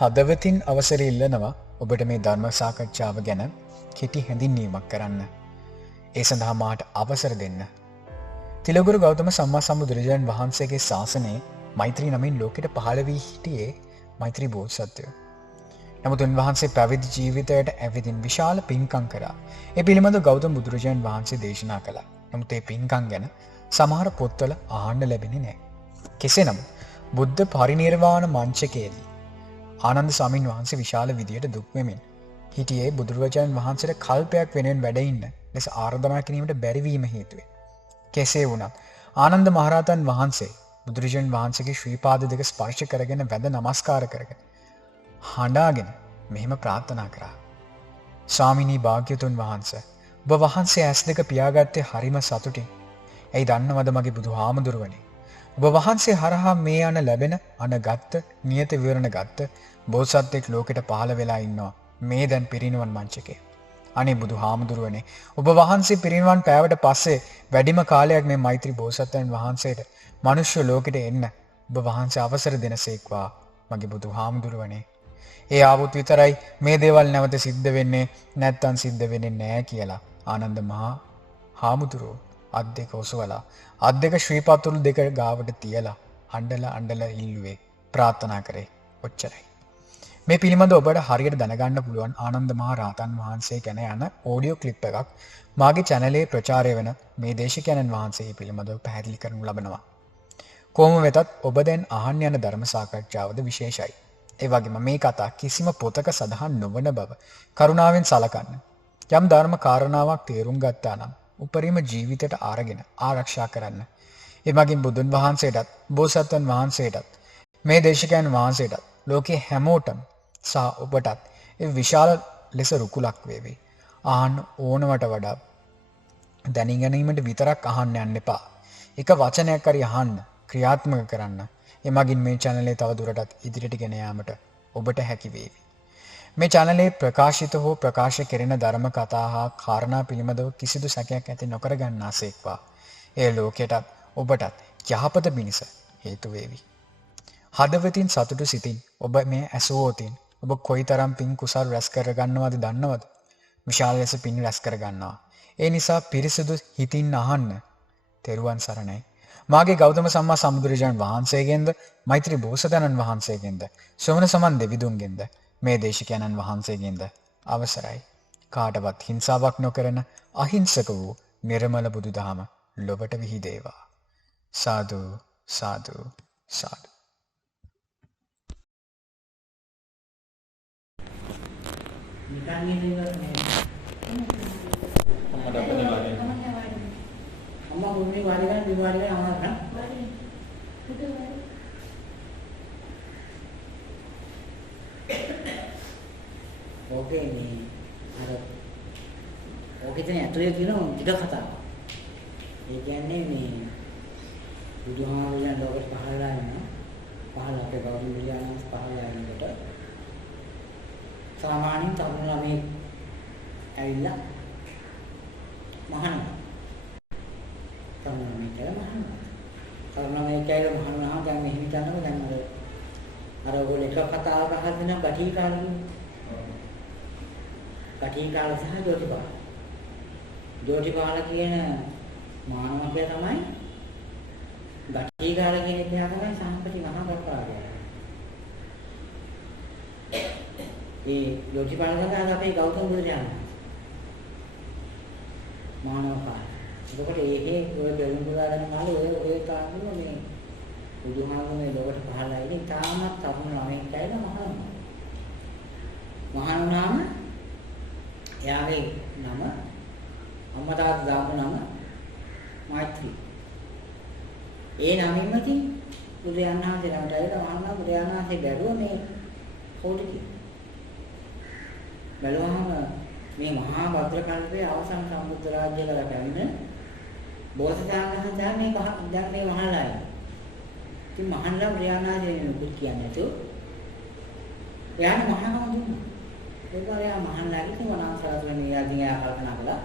හදවතින් අවසර ඉල්ලනවා ඔබට මේ ධර්ම සාකච්ඡාව ගැන කෙටි හැඳින්වීමක් කරන්න. ඒ සඳහා මාට අවසර දෙන්න. තිලගුරු ගෞතම සම්මා සම්බුදුරජාණන් වහන්සේගේ ශාසනයේ මෛත්‍රී නමින් ලෝකෙට පහළ වී හිටියේ මෛත්‍රී බෝධිසත්වයෝ. නමුත් උන්වහන්සේ පැවිදි ජීවිතයට ඇවිදින් විශාල පින්කම් කරා. ඒ පිළිබඳව ගෞතම බුදුරජාණන් වහන්සේ දේශනා කළා. නමුත් ඒ පින්කම් ගැන සමහර පොත්වල අහන්න ලැබෙන්නේ නැහැ. කෙසේ නමුත් බුද්ධ පරිනිර්වාණ මංචකයේදී ආනන්ද ස්වාමීන් වහන්සේ විශාල විදියට දුක් වෙමින් හිටියේ බුදුරජාණන් වහන්සේට කල්පයක් වෙනුවෙන් වැඩ ඉන්න ලෙස ආරාධනා කිරීමට බැරි වීම හේතුවෙන්. කෙසේ වුණත් ආනන්ද මහරහතන් වහන්සේ බුදුරජාණන් වහන්සේගේ ශ්‍රී පාද දෙක ස්පර්ශ කරගෙන වැඳ නමස්කාර කරගෙන හඬාගෙන මෙහෙම ප්‍රාර්ථනා කරා. ස්වාමිනී භාග්‍යතුන් වහන්සේ, ඔබ වහන්සේ ඇස් දෙක පියාගත්තේ හරිම සතුටින්. ඇයි දන්නවද මගේ බුදුහාමුදුරුවනේ? ඔබ වහන්සේ හරහා මේ යන ලැබෙන අනගත්ත නියත විවරණ ගත්ත බෝසත්ෙක් ලෝකෙට පහළ වෙලා ඉන්නවා මේ දැන් පිරිනිවන් මංචකේ. අනේ බුදුහාමුදුරුවනේ, ඔබ වහන්සේ පිරිනිවන් පෑවට පස්සේ වැඩිම කාලයක් මේ මෛත්‍රී බෝසත්යන් වහන්සේට මනුෂ්‍ය ලෝකෙට එන්න ඔබ වහන්සේ අවසර දෙනසේක්වා මගේ බුදුහාමුදුරුවනේ. ඒ ආවොත් විතරයි මේ දේවල් නැවත සිද්ධ වෙන්නේ, නැත්තම් සිද්ධ වෙන්නේ නැහැ කියලා ආනන්ද මහා හාමුදුරුවෝ අත් දෙක ඔසවලා අත් දෙක ශ්‍රීපතුල් දෙක ගාවට තියලා අඬලා ඉල්ලුවේ, ප්‍රාර්ථනා කරේ. ඔච්චරයි. මේ පිළිබඳව ඔබට හරියට දැනගන්න පුළුවන් ආනන්ද මහ රහතන් වහන්සේ ගැන යන ඔඩියෝ ක්ලිප් එකක් මාගේ channelේ ප්‍රචාරය වෙන මේ දේශිකානන් වහන්සේ පිළිබඳව පැහැදිලි කරනු ලබනවා. කොහොම වෙතත් ඔබ දැන් අහන්න යන ධර්ම සාකච්ඡාවද විශේෂයි. ඒ වගේම මේ කතා කිසිම පොතක සඳහන් නොවන බව කරුණාවෙන් සලකන්න. යම් ධර්ම කාරණාවක් තේරුම් ගත්තා නම් උපරිම ජීවිතයට ආරගෙන ආරක්ෂා කරන්න. ඒ වගේම බුදුන් වහන්සේටත් බෝසත්යන් වහන්සේටත් මේ දේශිකායන් වහන්සේටත් ලෝකේ හැමෝටම සහ ඔබටත් ඒ විශාල ලෙස රුකුලක් වේවි. අහන්න ඕනවට වඩා දැනගෙන ගැනීමට විතරක් අහන්න යන්න එපා. එක වචනයක් හරි අහන්න, ක්‍රියාත්මක කරන්න. ඒ මගින් මේ channel තව දුරටත් ඉදිරියට ගෙන යාමට ඔබට හැකි වේවි. මේ channel ප්‍රකාශිත හෝ ප්‍රකාශ කෙරෙන ධර්ම කතා හා කාරණා පිළිබඳව කිසිදු සැකයක් ඇති නොකර ගන්නාසේක්වා. ඒ ලෝකයටත් ඔබටත් යහපත පිණිස හේතු වේවි. හදවතින් සතුටු සිතින් ඔබ මේ ඇසුවෝතින් ඔබ කොයිතරම් පින් කුසල් රැස් කර ගන්නවද දන්නවද? විශාල ලෙස පින් රැස් කර ගන්නවා. ඒ නිසා පිරිසුදු හිතින් අහන්න. තෙරුවන් සරණයි. මාගේ ගෞතම සම්මා සම්බුදුරජාණන් වහන්සේගෙන්ද මෛත්‍රී බෝසතාණන් වහන්සේගෙන්ද සෝමන සමන් දෙවිඳුන්ගෙන්ද මේ දේශිකානන් වහන්සේගෙන්ද අවසරයි. කාටවත් හිංසාවක් නොකරන අහිංසක වූ නිර්මල බුදුදහම ලොවට විහිදේවා. සාදු සාදු සාදු. නිකන් ඉන්නේ අම්මා මුන්නේ වාඩි ගන්න දිවාඩි ගන්න අමාරු නෑ. ඕකේ නේ අර ඕකේ දැන් ඇතුලේ තියෙන ඉඩ කතාව. ඒ කියන්නේ මේ බුදුහාමුදුරන් ලෝකෙට පහළලා යනවා. පහළ අපේ ගෞතම බුදුරජාණන් පහළලා යනකොට සාමාන්‍යයෙන් තරුණ ළමයි ඇවිල්ලා මහාන තරුණ ළමයි කියලා මහාන තරුණ ළමයි කියලා මහාන දැන් මෙහෙම හිතන්නකො දැන් අර ඔයගොල්ලෝ එක කතාවක අහගෙන ගටි කාල සහ ජෝතිපාල කියන මානවකයා තමයි ගටි කාල කියන එයා තමයි සම්පති මහා බක්කාරය. ඒ ජෝතිපාල ගාන අපේ ගෞතම බුදුරජාණන් මානවකාර. එතකොට ඒකේ ඔය බැලුම් පුරාගෙන මාළු ඔය කාරණා මේ බුදුහාමුදුරනේ ලෝකට පහළලා ඉන්නේ තාමත් තරුණ ළමෙක් කියලා මහානාම එයාගේ නම අම්මා තාත්තා දාපු නම මෛත්‍රී. ඒ නමින්ම තින් බුදුරජාණන් වහන්සේ ළඟට ඇවිල්ලා මහානාම බුදුරජාණන් වහන්සේ බැලුවා මේ කෝටි බැලුවහම මේ මහා භද්‍ර කල්පයේ අවසන් සම්බුද්ධ රාජ්‍ය කරලා පැමිණ බෝසතාණන් වහන්සේ මේ දැන් මේ මහානායි. ඉතින් මහානාම බුදුරජාණන් නුකුත් කියන්නේ නැතුව එයාට මහානම දුන්නා. ඒක එයා මහානාගේ වනාන්තරවල නියාදින් එයා කල්පනා කළා.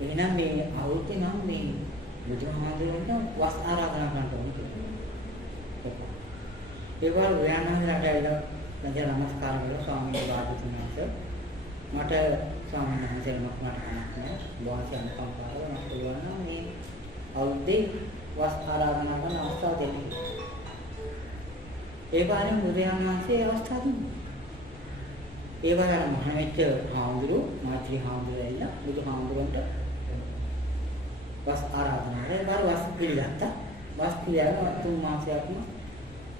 එහෙනම් මේ අවුරුද්දේ නම් මේ බුදුහාමුදුරන්ට වස් ආරාධනා කරන්න ඕනේ. ඒ වගේ උයන්හන්සලාට ඇවිල්ලා මම නමස්කාර කරලා ස්වාමීන් වහන්සේ මට ස්වාමීන් වහන්සේ මට නැහැ වාසිය අනුකම්පාව මට පුළුවන් නම් මේ අවුරුද්දේ වස් ආරාධනා කරන අවස්ථාව දෙන්න. ඒ පාරේ බුදුන් වහන්සේ අවස්ථාව දුන්නා. ඒ වගේම මහණෙක් හාමුදුරුවෝ මාත්‍රි හාමුදුරුවෝ බුදුහාමුදුරන්ට වස් ආරාධනා කරලා වස් පිළිගත්තා. වස් පිළිගන්න 3 මාසයක්ම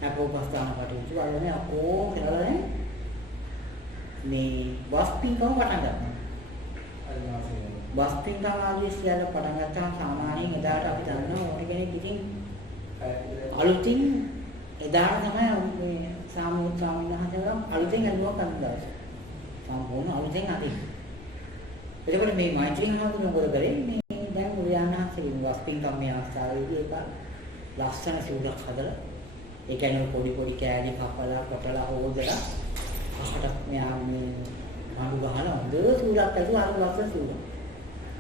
අපෝපස්ථාන කටයුතු වලනේ අපෝ කරලා මේ වස් පින්කම පටන් ගත්තා. වස් පින්කම ආදී සියල්ල පටන් ගත්තාම සාමාන්‍යයෙන් එදාට අපි දන්නවා ඕන කෙනෙක් ඉතින් අලුතින් එදාට තමයි මේ ස්වාමීන් වහන්සේලා අලුතෙන් අනුව කරනවා. සම්පූර්ණ අලුතෙන් අදින්න. එතකොට මේ මෛත්‍රී හාමුදුරුවෝ මොකද කරේ? මේ දැන් උයන්හන්සේ වස් පින්කම් මේ අවස්ථාවේදී ඒක ලස්සන සිවුරක් හදලා ඒ කියන්නේ පොඩි පොඩි කෑලි කපලා කොටලා හොදලා අහකට මෙයා මේ මාළු ගහලා හොඳ සිවුරක් ඇතුව අර ලස්සන සිවුර.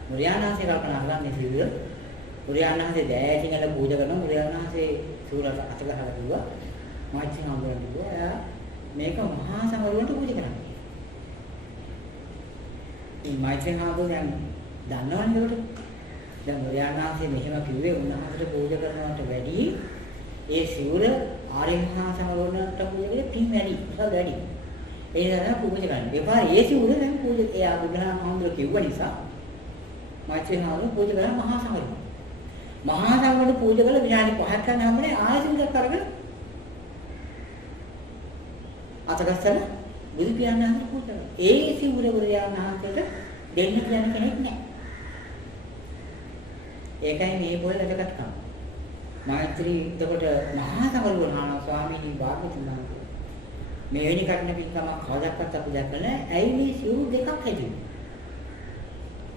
මුරියානාසේ කල්පනා කළා මේ සිවුර. මුරියානාසේ දෑතිනල පූජා කරනවා. මුරියානාසේ සිවුර අත ගහලා කිව්වා මෛත්‍රී හාමුදුරුවෝ කිව්වා මේක මහා සංඝරුවන්ට පූජා කරන්න. මේ මෛත්‍රී හාමුදුරුවෝ දන්නවනේ ඒකට. දැන් මුරියානාසේ මෙහෙම කිව්වේ උන්වහන්සේට පූජා කරනවට වැඩි ඒ සිවුර ආර්ය මහා සංඝරුවන්ට පූජා කරේ පින් වැඩි. උසස් වැඩි. ඒ නිසා පූජා කරන්නේ. ඒ පාර ඒ සිවුර දැන් පූජා එයා බුදුහාමුදුරුවෝ කිව්ව නිසා මෛත්‍රී හාමුදුරුවෝ පූජා කරා මහා සංඝරුවන්ට. මහා සංඝරුවන්ට පූජා කළ විනාඩි 5ක් යනවාමනේ ආයෙ සිවුරක් අරගෙන අතගස්සන බුදු පියාණන් පූජා කරා. ඒ සිවුර බුදුරජාණන් දෙන්න කියන කෙනෙක් නැහැ. ඒකයි මේ පොළ වැදගත්කම. මෛත්‍රී එතකොට මහා සංඝරුවන ස්වාමීන් වහන්සේ මේ වෙනි කටන පින්කම කවදාවත් අපි දැක්කලා නැහැ. ඇයි මේ සිවුරු දෙකක් හැදුවේ?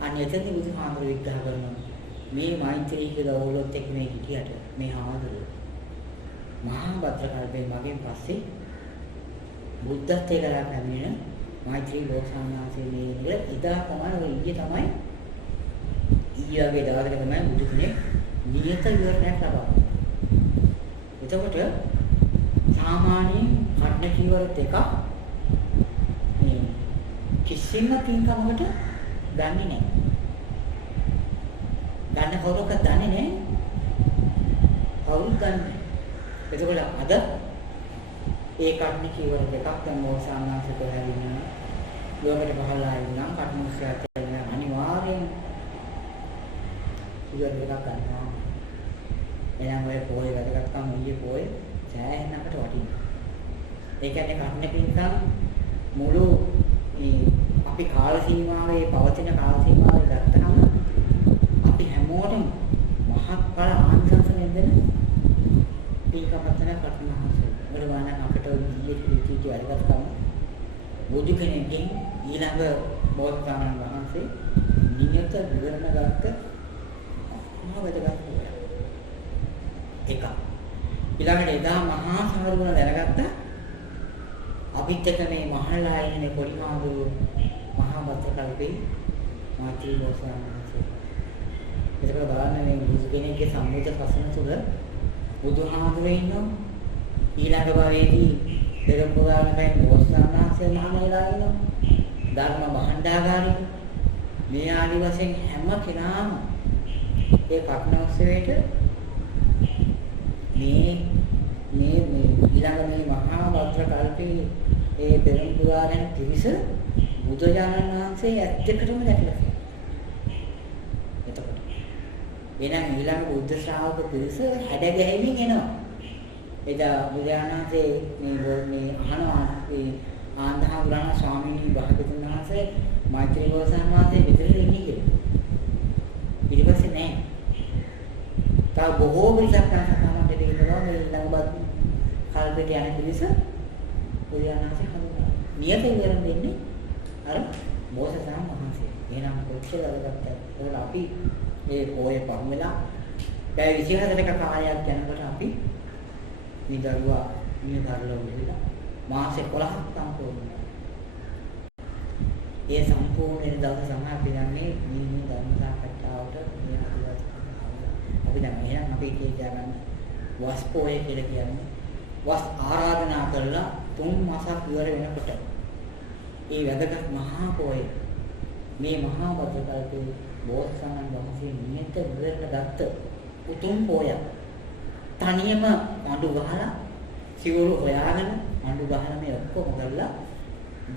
අන්න එතනදී බුදුහාමුදුරුවෝ විග්‍රහ කරනවා. මේ මෛත්‍රී කියලා ඕලොත් එක්ක මේ හිටියට මේ හාමුදුරුවෝ මහා භද්‍ර කල්පේ මගෙන් පස්සේ බුද්ධත්වයට කරා පැමිණෙන මෛත්‍රී ලෝකසානාසේ මේ ඉදා තමයි ඔය ඊයේ තමයි ඊයගේ දවසක තමයි බුදු කෙනෙක් නියත විවරණයක් ලබන්නේ. එතකොට සාමාන්‍යයෙන් කඩන කීවර දෙකක් මේ කිසිම පින්කමකට දන්නේ නැහැ. දන්න කවුරක් දන්නේ නැහැ. කවුරුත් දන්නේ නැහැ. එතකොට අද ඒ කඩන කීවර දෙකක් දැන් මොහොසානාසට හැදින්න ලෝකෙට පහළලා ඉන්නම් කඩන උත්සාහයෙන් අනිවාර්යෙන් ඉවර දෙකක් ගන්නවා. එහෙනම් ඔය පොයේ වැඩගත්කම් ඊයේ පොයේ සෑහෙන අපට වටිනවා. ඒ කියන්නේ කන්න පින්කම් මුළු අපි කාල සීමාවේ පවතින කාල සීමාවේ ගත්තහම අපි හැමෝටම මහත්ඵල ආනිසංස දෙන්න පින්කම් පතන කටනහසේ. වලවන අපට ඊයේ කීටි වැඩගත්කම් බුදු කෙනෙක්ගෙන් ඊළඟ බෝසතාණන් වහන්සේ නියත විවරණ ගත්ත වැදගත් එක. ඊළඟට එදා මහා සංඝරුවන දැනගත්තා අපිත් එක්ක මේ මහලා ඉන්නේ පොඩි හාමුදුරුවෝ මහා භද්‍ර කල්පේ මාත්‍රි ලෝසානාසේ. ඒක බලන්න මේ බුදු කෙනෙක්ගේ සම්මුත ප්‍රශ්න තුල බුදුහාමුදුරුවෝ ඉන්නවා. ඊළඟ භවයේදී පෙරම් පුරාණකයි ලෝසානාසේ මහමෙලා ඉන්නවා. ධර්ම භාණ්ඩාගාරික මේ ආදි වශයෙන් හැම කෙනාම ඒ කර්ණෝත්සවයට මේ ඊළඟ මේ මහා භද්‍ර කල්පේ ඒ පෙරම් පුරාණ තිරිස බුදුජානක වහන්සේ ඇත්තටම දැකලා තියෙනවා. එතකොට එනම් ඊළඟ බුද්ධ ශ්‍රාවක තිරිස හැඩ ගැහිමින් එනවා. එදා බුදුජානකසේ මේ අහනවා ඒ ආන්දහා පුරාණ ස්වාමීන් වහන්සේ මෛත්‍රී ගෝසාන වහන්සේ විතරේ ඉන්නේ කියලා. ඊට පස්සේ නෑ. තව බොහෝ පිරිසක් තමයි දෙවියන්ලා මේ ළඟවත් කල්පයට යන පිරිස බුදුරජාණන්සේ හඳුන්වනවා. නියත විවරණ දෙන්නේ අර බෝසතාණන් වහන්සේ. එහෙනම් කොච්චර වැදගත්ද? ඒකට අපි මේ පොයේ පහුවෙලා දැන් 24ක කාලයක් යනකොට අපි මේ දරුවා නියතරලෝ වෙලා මාස 11ක් සම්පූර්ණ. ඒ සම්පූර්ණ දවස් සමහර අපි දන්නේ මේ ධර්ම සාකච්ඡාවට මේ ආදිවාසී අපි දැන් එහෙනම් අපි ඉතින් ගන්න වස්පෝය කියලා කියන්නේ වස් ආරාධනා කරලා 3 මාසක් ඉවර වෙනකොට ඒ වැදගත් මහා පොය මේ මහා භද්‍රකල්පයේ බෝසතාණන් වහන්සේ නියත විවරණ ගත්ත උතුම් පොය තනියම මඩු ගහලා සිවුරු හොයාගෙන මඩු ගහලා මේ ඔක්කොම කරලා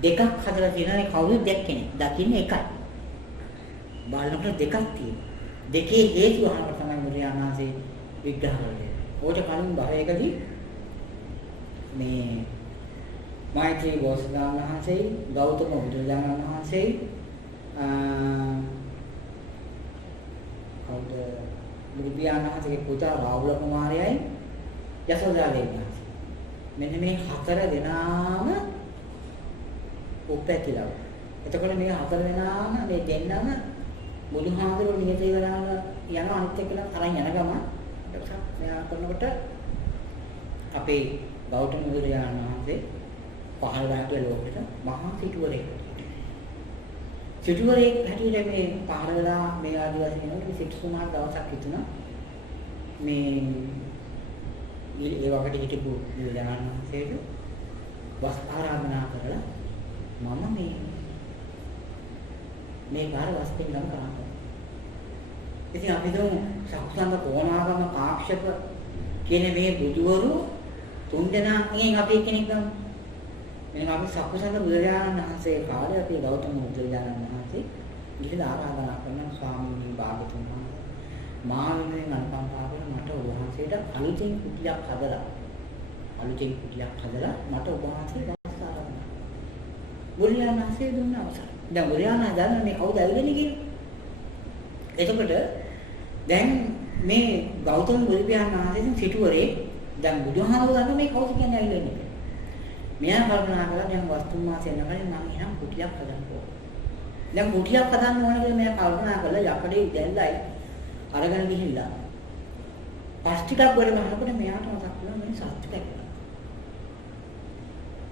දෙකක් හදලා තියෙනනේ කවුරුත් දැක්කේ නෑ. දකින්නේ එකයි. බලනකොට දෙකක් තියෙනවා. දෙකේ හේතු අහනකොට තමයි බුදුරජාණන්සේ විග්‍රහ කරන්නේ. ඕකට කලින් භවයකදී මේ මෛත්‍රී බෝසතාණන් වහන්සේ ගෞතම බුදුරජාණන් වහන්සේ කවුද බුදුපියාණන් වහන්සේගේ පුතා රාහුල කුමාරයයි යසෝදරා දේවියයි. මෙන්න මේ 4 දෙනාම උපැතිලා. එතකොට මේ 4 දෙනාම මේ දෙන්නම බුදුහාමුදුරුවෝ නියත ඉවරන යන අනිත් එක්කලා තරන් යන ගම මෙයා කරනකොට අපේ ගෞතම බුදුරජාණන් වහන්සේ පහළ දාට ලෝකෙට මහා සිටුවරේ. සිටුවරේ හැටියට මේ පහළ දා මේ ආදිවාසී කෙනෙකුට සිටුමාන දවසක් හිතුණා. මේ ඒ වගේ හිටපු බුදුරජාණන් වහන්සේට වස් ආරාධනා කරලා මම මේ කාර්ය වස්තින් ගම කරා. ඉතින් අපි දුම් සක්සංග කොණාගම කාක්ෂක කියන මේ බුදුවරු 3 දෙනාගෙන් අපි කෙනෙක් ගමු. මෙන්න අපි සක්සංග බුදුරජාණන් වහන්සේ කාලේ අපි ගෞතම බුදුරජාණන් වහන්සේ ගිහිලා ආරාධනා කරන ස්වාමීන් වහන්සේ මාළුවෙන් අනුකම්පා කරන මට ඔබ වහන්සේට අලුතෙන් කුටියක් හදලා මට ඔබ වහන්සේ දවස් ආරාධනා. බුදුරජාණන් වහන්සේ දුන්න අවසර. දැන් බුදුරජාණන් දන්න මේ කවුද ඇවිල්ලා කියලා. එතකොට දැන් මේ ගෞතම බුදු පියාණන් වහන්සේගෙන් සිටුවරේ දැන් බුදුහාමුදුරුවෝ මේ කවුද කියන්නේ ඇවිල්ලා ඉන්නේ. මෙයා කල්පනා කළා දැන් වස්තුන් මාසෙ යනකම් මම එහෙනම් කුටියක් හදන්න ඕන. දැන් කුටියක් හදන්න ඕන කියලා මෙයා කල්පනා කළා යකඩේ දැල්ලයි අරගෙන ගිහිල්ලා පස් ටිකක් ගොඩ ගන්නකොට මෙයාට මතක් වුණා මේ සත්තු කැපුණා.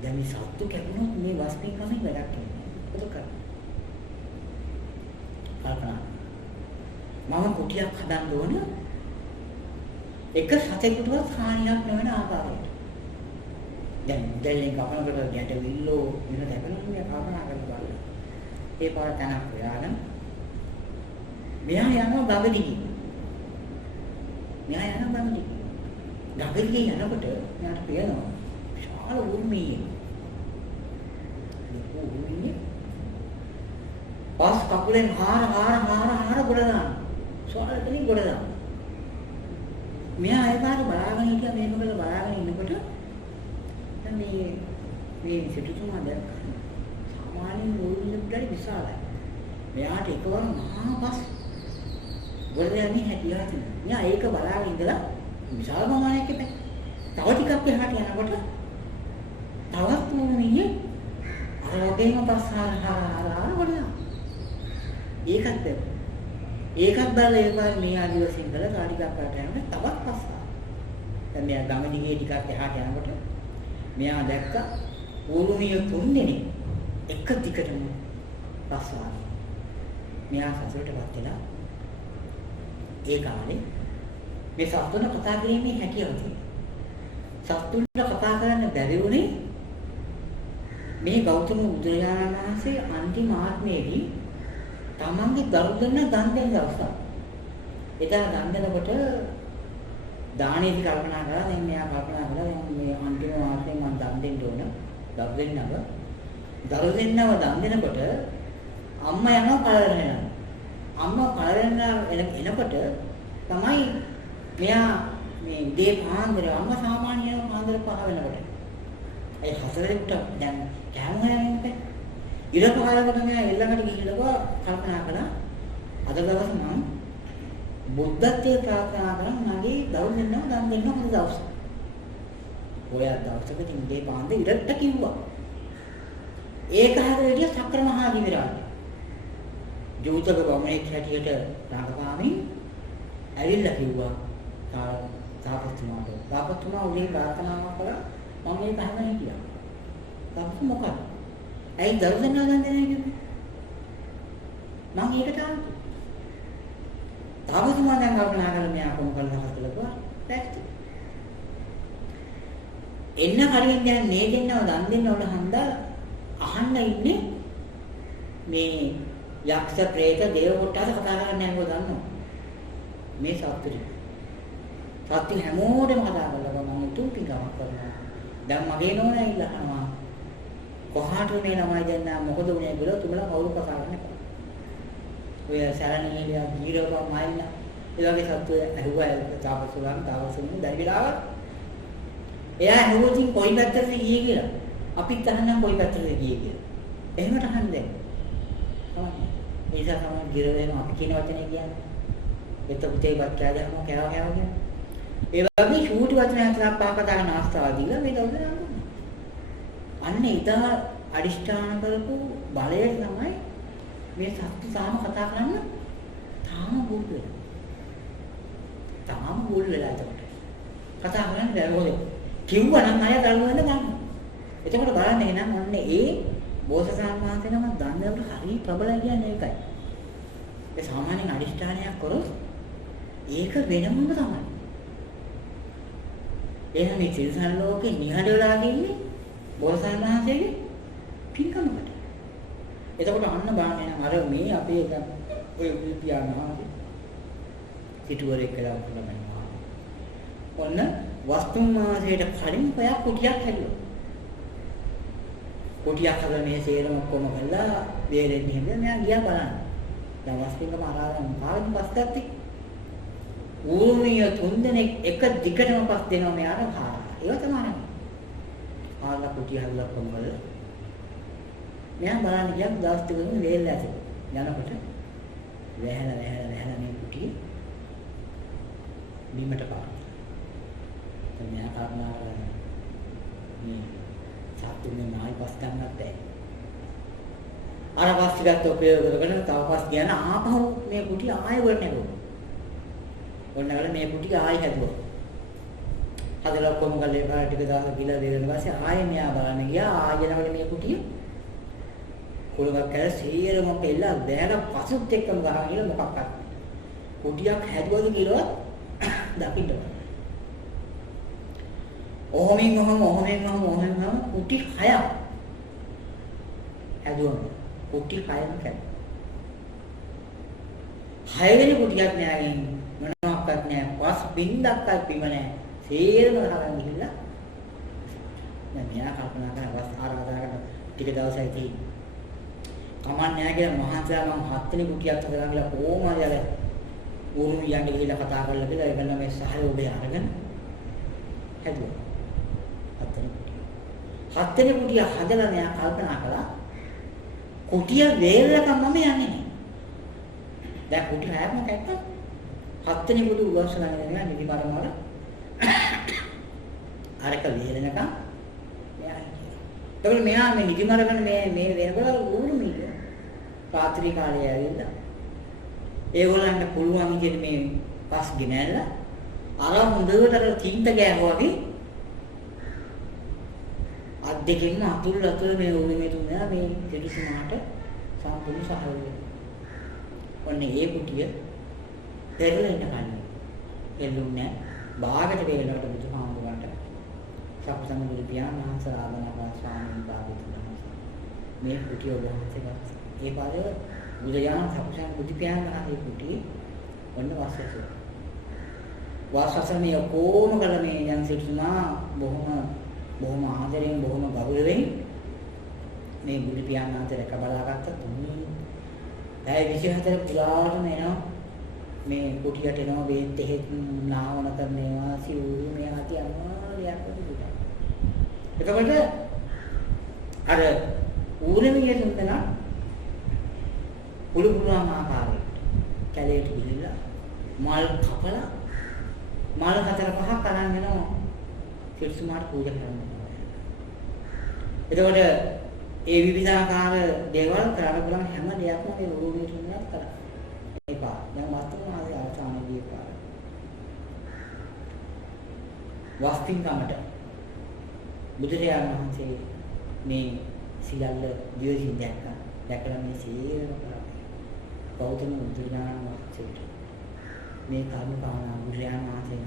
දැන් මේ සත්තු කැපුණොත් මේ වස්තුන් කමෙන් වැඩක් නෑ. කල්පනා මම කුටියක් හදන්න ඕන එක සතෙකුටවත් හානියක් නොවන ආකාරයට. දැන් දෙල්ලෙන් කපනකොට ගැට විල්ලෝ වෙන දැකලා මේ කල්පනා කරලා බලන්න. ඒ පාර තනක් හොයාගෙන මෙයා යනවා ගඟදිගේ. ගඟදිගේ යනකොට මෙයාට පේනවා විශාල උරුමියෙක්. පස් කකුලෙන් හාර ගොඩ දානවා. සෝරටලින් ගොඩ දානවා. මෙයා ඒකාට බලාගෙන හිටියා මේක බලාගෙන ඉන්නකොට දැන් මේ සිටුතුමා දැක්කා. සාමාන්‍යයෙන් උරුමියෙක්ට විශාලයි. මෙයාට එකවර මහා පස් ගොඩ යන්නේ හැටියා තියෙනවා. මෙයා ඒක බලාගෙන ඉඳලා විශාල ප්‍රමාණයක් එපේ. තව ටිකක් එහාට යනකොට තවත් උරුමියෙක් අර වගේම පස් හාර ගොඩ දානවා. ඒකත් බලලා ඒකයි මේ ආදිවාසීන් කරලා කාටිකක් කරට යනකොට තවත් පස්සා. දැන් මෙයා ගම දිගේ ටිකක් එහාට යනකොට මෙයා දැක්ක ඌරුමිය 3 දෙනෙක් එක දිගටම පස්සා. මෙයා සතුටටපත් වෙලා ඒ කාලේ මේ සත්තුන කතා කිරීමේ හැකියාව තියෙනවා. සත්තුන්ට කතා කරන්න බැරි වුණේ මේ ගෞතම බුදුරජාණන් වහන්සේ අන්තිම ආත්මයේදී තමන්ගේ දරු දෙන්න දන් දෙන දවසක්. එදා දන් දෙනකොට දානේදී කල්පනා කරලා දැන් මෙයා කල්පනා කරලා දැන් මේ අන්තිම වාසයෙන් මම දන් දෙන්න ඕන. දරු දෙන්නව දන් දෙනකොට අම්මා යනවා කලරන යනවා. අම්මා කලරන එනකොට තමයි මෙයා මේ දේ පාන්දර අම්මා සාමාන්‍යයෙන් පාන්දර 5 වෙනකොට. ඒ 4 වෙනිට දැන් කෑම හොයන්නේ ඉරක කාලෙකට මෙයා ඊළඟට ගිහිල්ලා කල්පනා කළා අද දවසේ මම බුද්ධත්වයේ ප්‍රාර්ථනා කරන් මගේ දවස් දෙන්නවා දන් දෙන්න හොඳ දවස්. ඔය දවසක තින්දේ පාන්දේ ඉරට කිව්වා. ඒක හැදෙවිය සක්‍ර මහා දිවිරාජ. ජෝතක ගමනේ හැටියට රාගපාමින් ඇවිල්ලා කිව්වා තාපතුමාට. තාපතුමා උදේ ප්‍රාර්ථනා කළා මම මේ පහමනේ කියලා. තාපතු මොකක්ද? ඇයි දරු දෙන්නා දන් දෙන්නේ කිව්වේ? මම ඒකට ආවා. තාපතුමා දැන් කල්පනා කරලා මෙයා කොහොම කරලා හදලා පැත්තේ. එන්න කලින් දැන් මේ දෙන්නව දන් දෙන්න ඕන හන්දා අහන්න ඉන්නේ මේ යක්ෂ ප්‍රේත දේව කොටස කතා කරන්නේ නැහැ දන්නව. මේ සත්‍තුරි. සත්‍ය හැමෝටම කතා කරලා මම උතුම් පිටාවක් කරනවා. දැන් මගේ නෝනා ඉල්ලනවා. කොහාට මේ ළමයි දෙන්න මොකද උනේ කියලා තුමලා කවුරු කතා කරන්නේ. ඔය සරණීලිය ගීරව මයින්න ඒ වගේ සත්තු ඇහුවා තාපසුන් දැරිලාව. එයා ඇහුවොත් කොයි පැත්තටද ගියේ කියලා. අපිත් අහන්නම් කොයි පැත්තටද ගියේ කියලා. එහෙමට අහන්නේ. තමයි. ඒ නිසා තමයි ගිරවෙම අපි කියන වචනේ කියන්නේ. එත පුතේ බච්චාදම කෑව කියන්නේ. ඒ වගේ ෂූටි වචන හතරක් පහක් කතා කරන අවස්ථාව දීලා මේ දවස් නෑ. අන්න ඉතම අදිෂ්ඨාන කරපු බලය තමයි මේ සත්‍ය තාම කතා කරන්න තාම බුල් වෙලා. තාම බුල් වෙලා ඒකට. කතා කරන්න බැහැ. කිව්වනම් අය දරුවන්ට ගන්න. එතකොට බලන්න එහෙනම් ඔන්න ඒ බෝසතාණන් වහන්සේ නම දන්නවට හරි ප්‍රබලයි කියන්නේ ඒකයි. ඒ සාමාන්‍යයෙන් අදිෂ්ඨානයක් කරොත් ඒක වෙනමම තමයි. එහෙනම් මේ තිරිසන් ලෝකේ නිහඬ වෙලා ඉන්නේ බෝසතාණන් වහන්සේගේ පින්කමකට. එතකොට අන්න බලන්න අර මේ අපේ ඔය පියාණන් සිටුවරේ කියලා උනනවා. ඔන්න වස්තුන් මාසයට කලින් ඔයා කුටියක් හැදුවා. කුටියක් හදලා මේ සේරම ඔක්කොම කළා බේරෙන්නේ හැද මම ගියා බලන්න. දැන් වස්තුන්කම අරගෙන කාගෙන් පස් ගත්තේ? ඌමිය තුන්දෙනෙක් එක දිගටම පස් දෙනවා මෙයාට කාලා. ඒක තමයි. ආලා කුටිය හදලා ඔක්කොම කළා. මෙයා බලන්න ගියා දවස් දෙකකින් වේල් ඇති. යනකොට වැහැලා මේ කුටිය බිමට පාන. දැන් මෙයා කරුණා කරලා මේ සතුනේ මායි පස් ගන්නත් බැහැ. අර පස් ටිකත් උපයෝග කරගෙන තව පස් ගියන ආපහු මේ කුටිය ආයෙ වරණ නැගුවා. වරණගල මේ කුටිය ආයෙ හැදුවා. හදලා කොම් ගලේ කාට ටික දාලා ගිලා දෙන්න පස්සේ ආයෙ මෙයා බලන්න ගියා ආයෙනකොට මේ කුටිය කොළවක් කැල සීරම පෙල්ලා බෑලා පසුත් එක්කම ගහගෙන ඉල මොකක්වත් කුටියක් හැදුවද කියලා දකින්න බෑ. ඔහොමින් කුටි 6ක් හැදුවා. කුටි 6ක් කැඩ. 6 වෙනි කුටියක් නෑගෙන් මොනවාක්වත් නෑ. පස් බින්දක්වත් බිම නෑ. සීරම ගහගෙන ගිහිල්ලා දැන් මෙයා කල්පනා කරන වස් ආරාධනා කරන ටික දවසයි තියෙන්නේ. කමන්නේ නැහැ කියලා මහන්සිලා මම 7 වෙනි කුටියක් හදලා කියලා කොහොම හරි අර ඌරුම යන්නේ කියලා කතා කරලා කියලා ඒගොල්ලෝ මේ සහයෝගය අරගෙන හැදුවා. 7 වෙනි කුටිය හදලා මෙයා කල්පනා කළා කුටිය වේලකම් මම යන්නේ නැහැ. දැන් කුටි 6ක්ම කැප්පා. 7 වෙනි කුටිය උගස්සලා නේද නිදි මරමවල අරක වේලනකම් මෙයා හිටියා. ඒකල මෙයා මේ නිදි මරගෙන මේ වෙනකොට ඌරුම ඉන්නවා. රාත්‍රී කාලේ ඇවිල්ලා ඒගොල්ලන්ට පුළුවන් විදිහට මේ පස් ගෙනල්ලා අර හොඳට අර තින්ත ගෑවා වගේ අත් දෙකෙන් අතුල් මේ උනේ තුනයා මේ දෙවිසුමාට සම්පූර්ණ සහයෝගය. ඔන්න ඒ කුටිය පෙරලා ඉන්න කන්නේ. එල්ලුන්නේ බාගට වේලකට බුදුහාමුදුරන්ට සම්සම්මුදු පියාණන් වහන්සේ ආරාධනා ස්වාමීන් වහන්සේ මේ කුටිය වහන්සේට ඒ පාදේ බුදුයාන සම්සම් බුදු පියාණන් වහන්සේ කුටිය ඔන්න වාසය. වාසසනේ කොහොම කළ මේ යන් සිටුමා බොහොම ආදරෙන් බොහොම ගෞරවයෙන් මේ බුදු පියාණන් වහන්සේ රැක බලාගත්ත තුන්වෙනි ඇය 24 පුරාටම එනවා මේ කුටියට එනවා බේත් එහෙත් නාවන කරනවා සිවුරු මේ ආදී අමාරියක් වගේ. එතකොට අර ඌරමිය තුන්දෙනා පුළුවන් ආකාරයට කැලේට ගිහිල්ලා මල් කපලා මල් 4-5ක් අරන් එනවා සිරිසුමාට පූජා කරන්න. එතකොට ඒ විවිධාකාර දේවල් කරන්න පුළුවන් හැම දෙයක්ම මේ ඌරමිය තුන්දෙනා කරා. ඒපා දැන් වස්තුන් ආදී අවසානයේදී පාර වස්තින්කමට බුදුරජාණන් වහන්සේ මේ සියල්ල දියුසින් දැකලා මේ සියල්ල කරා. ගෞතම බුදුරජාණන් වහන්සේට මේ කර්ම කාරණා බුදුරජාණන් වහන්සේ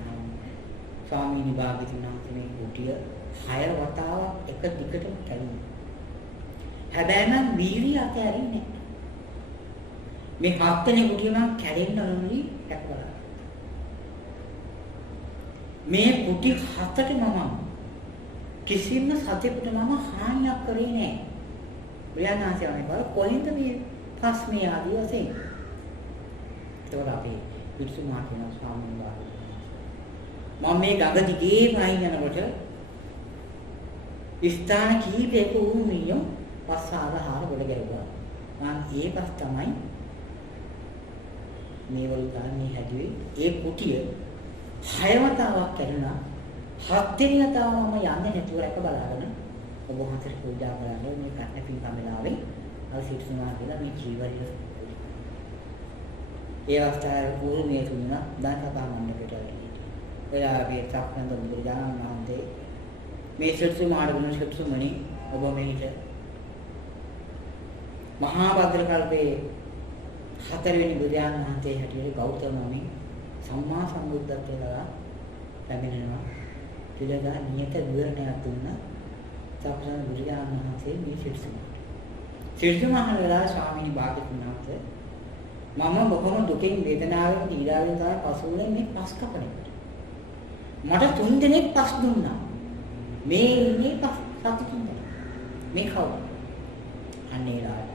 ස්වාමීනි භාග්‍යතුන් වහන්සේ මේ කුටිය 6 වතාවක් එක දිගටම කැළුණා. හැබැයි මම වීර්යය අතහැරින්නේ නැහැ. මේ 7 වෙනි කුටිය මම කැඩෙන්න ඕනි දැක්කලා. මේ කුටි 7ට මම කිසිම සතෙකුට මම හානියක් කරේ නැහැ. ප්‍රියනාසියනේ බල කොහෙන්ද මේ ප්‍රශ්නේ ආදී වශයෙන්. ඒකට අපි පිටුමා කියන ස්වාමීන් වහන්සේ මම මේ ගඟ දිගේම අයින් යනකොට ස්ථාන කීපයක උරුමියෝ පස් ආහාර ගොඩ ගැලුවා. මම ඒ පස් තමයි මේ වල ගානේ හැදුවේ. ඒ කුටිය 6 වතාවක් කැඩුනා. 7 වෙනි වතාව මම යන්නේ නැතුව එක බලාගෙන ඔබ වහන්සේට පූජා කරන්න මේ කන්න පින් කමලාවේ අර සිටුනා කියලා මේ ජීවරිය. ඒ අවස්ථාවේ උරුමයේ තුන දාන කතා මණ්ඩපයට ඇවිල්ලා. එයා මේ චක්‍රන්ද බුදුරජාණන් වහන්සේ මේ සිටු මාර්ගුණ සිටු මණි ඔබ මෙහිට මහා භද්‍ර කල්පේ 4 වෙනි බුදුරජාණන් වහන්සේ හැටියට ගෞතම නමින් සම්මා සම්බුද්ධත්වයට පැමිණෙනවා. පිළිදා නියත විවරණයක් දුන්නා. චක්‍රන්ද බුදුරජාණන් වහන්සේ මේ සිටු මහරජා ස්වාමීන් වහන්සේ මම බොහොම දුකින් වේදනාවෙන් පීඩාවෙන් තමයි පසුවුනේ මේ පස් කපණෙකට. මට 3 දිනක් පස් දුන්නා. මේ ඉන්නේ පස් සතුටින්. මේ කවුද? අනේ රාජ.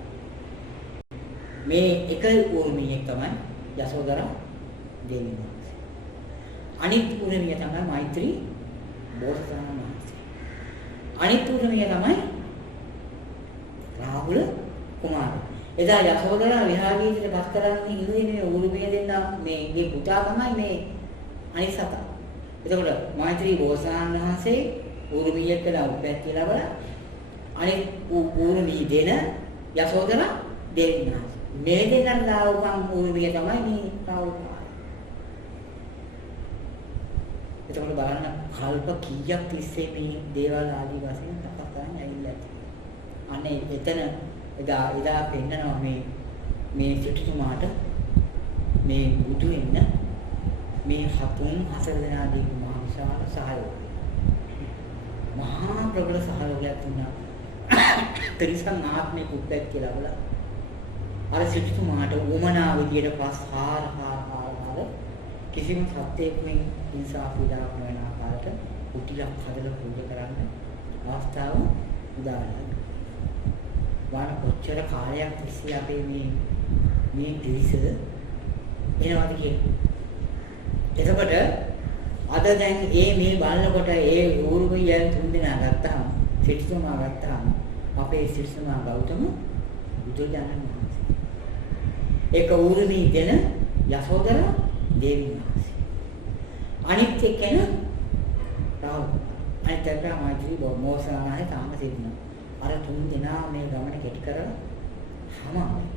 මේ එක උරුමියෙක් තමයි යසෝදරා දේවී වහන්සේ. අනිත් උරුමිය තමයි මෛත්‍රී බෝසතාණන් වහන්සේ. අනිත් උරුමිය තමයි රාහුල කුමාරයා. එදා යසෝදරා විහාරයේදී බස් කරන්නේ ඉන්නේ මේ උරුමිය දෙන්න මේ පුතා තමයි මේ අනිත් සතා. එතකොට මෛත්‍රී බෝසතාණන් වහන්සේ උරුමියෙක් කියලා උපැත්ති ලැබලා අනිත් උරුමිය දෙන යසෝදරා දේවී වහන්සේ. මේ දෙන්නන් දාවපන් උරුමිය තමයි මේ රාහුල කුමාරයා. එතකොට බලන්න කල්ප කීයක් තිස්සේ මේ දේවල් ආදී වශයෙන් තපස්සන් ඇවිල්ලා තියෙනවා. අනේ එතන එදා පෙන්නනවා මේ සිටුතුමාට මේ බුදු වෙන්න මේ හතර දෙනාදී මහා විශාල සහයෝගය. මහා ප්‍රබල සහයෝගයක් දුන්නා. ත්‍රිසං ආත්මික උපදෙස් කියලා වල අර සිටුතුමාට උමනා විදියට පස් හාර කිසිම සත්‍යයක් මේ ඉන්සා පීඩාවක් නොවන ආකාරයට කුටියක් හදලා පූජා කරන්න අවස්ථාව උදා වෙනවා. වාන කොච්චර කාලයක් තිස්සේ අපේ මේ දිවිස එනවාද කියන්නේ. එතකොට අද දැන් මේ බලනකොට ඒ ඌරුමියන් 3 දෙනා ගත්තාම සිටුතුමා ගත්තාම අපේ සිටුතුමා ගෞතම බුදුරජාණන් වහන්සේ. ඒක ඌරුමි දෙන යසෝදරා දේවී වහන්සේ. අනිත් එක්කෙන රාහුල. අනිත් එක මෛත්‍රී බෝසතාණන් තාම සිටිනවා. අර 3 දෙනා මේ ගමන කෙටි කරලා හමාරයි.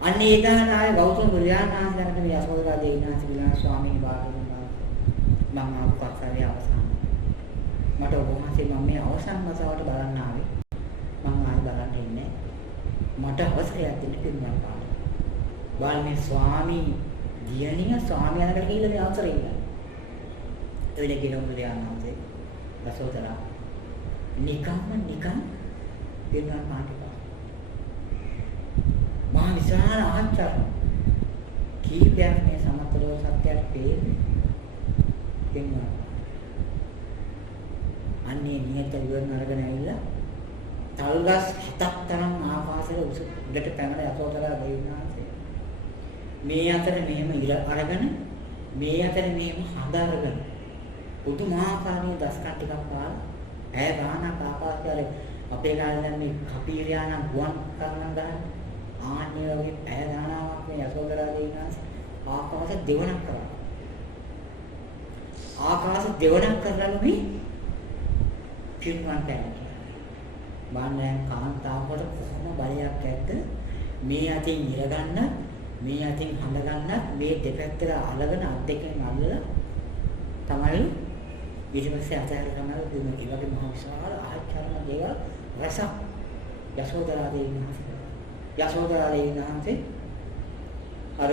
අන්නේ එදාන ආය ගෞතම බුදුරජාණන් වහන්සේලාට මේ යසෝදරා දේවී වහන්සේ විලාස ස්වාමීන් වහන්සේ මම ආපස්සාවේ අවසන්. මට ඔබ වහන්සේ මම මේ අවසන් වතාවට බලන්න ආවේ. මම ආයි බලන්න ඉන්නේ. මට අවසරයක් දෙන්න පිරුණා පාඩ. වාල්මේ ස්වාමී දියණිය ස්වාමියාලකට කියලා මේ අවසරය ඉල්ලනවා. එවිල කියන බුදුරජාණන් වහන්සේ යසෝදරා නිකන් පිරුණා පාඩ. මහා විශාල ආචාර කීපයක් මේ සමතලෝ සත්‍යයට පෙන්නේ දෙන්නවා. අන්නේ නියත විවරණ අරගෙන ඇවිල්ලා තල්ගස් 7ක් තරම් ආකාශයේ උඩට පැනලා යසෝදරා දේවී වහන්සේ මේ අතර මෙහෙම ඉර අරගෙන මේ අතර මෙහෙම හඳ අරගෙන පුදුමාකාරී දස්කම් ටිකක් පාලා ඈ ගානක් ආකාශයේ අපේ ගාන මේ කපීරියානම් ගුවන් කරන ගාන ආන්නේ වගේ ඈ ගානාවක් මේ යසෝදරා දේවී වහන්සේ ආකාශ දෙවණක් කරා. ආකාශ දෙවණක් කරලා මේ පින්වන් පැන. බාණ්ඩයන් කාන්තාවකට කොහොම බලයක් ඇද්ද මේ අතින් ඉර ගන්න මේ අතින් හඳ ගන්න මේ දෙපැත්තට අලගෙන අත් දෙකෙන් අල්ලලා තමයි ඊටපස්සේ අතහැර ගන්නවා දුන්න. ඒ වගේ මහා විශාල ආචාර්ය දේවල් රස යසෝදරා දේවී වහන්සේ. යසෝදරා දේවී වහන්සේ අර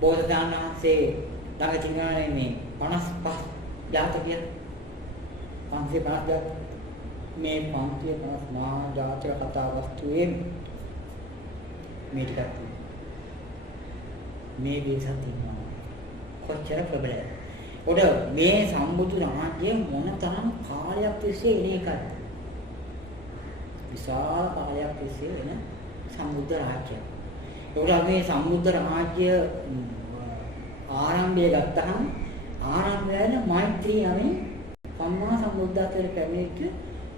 බෝධිදාන වහන්සේ ළඟ තිබුණානේ මේ 55 ජාතකය 550ක් මේ 550 මහා ජාතක කතා වස්තුවේ මේ ටිකක් මේ විසත් ඉන්නවා කොච්චර ප්‍රබලද ඔඩ මේ සම්බුදු රාජ්‍ය මොන තරම් කාලයක් තිස්සේ එන එකද විශාල කාලයක් තිස්සේ එන සම්බුද්ධ රාජ්‍යය ඒකට මේ සම්බුද්ධ රාජ්‍ය ආරම්භය ගත්තහම ආරම්භයෙන් මෛත්‍රී යමින් සම්මා සම්බුද්ධත්වයට පැමිණිච්ච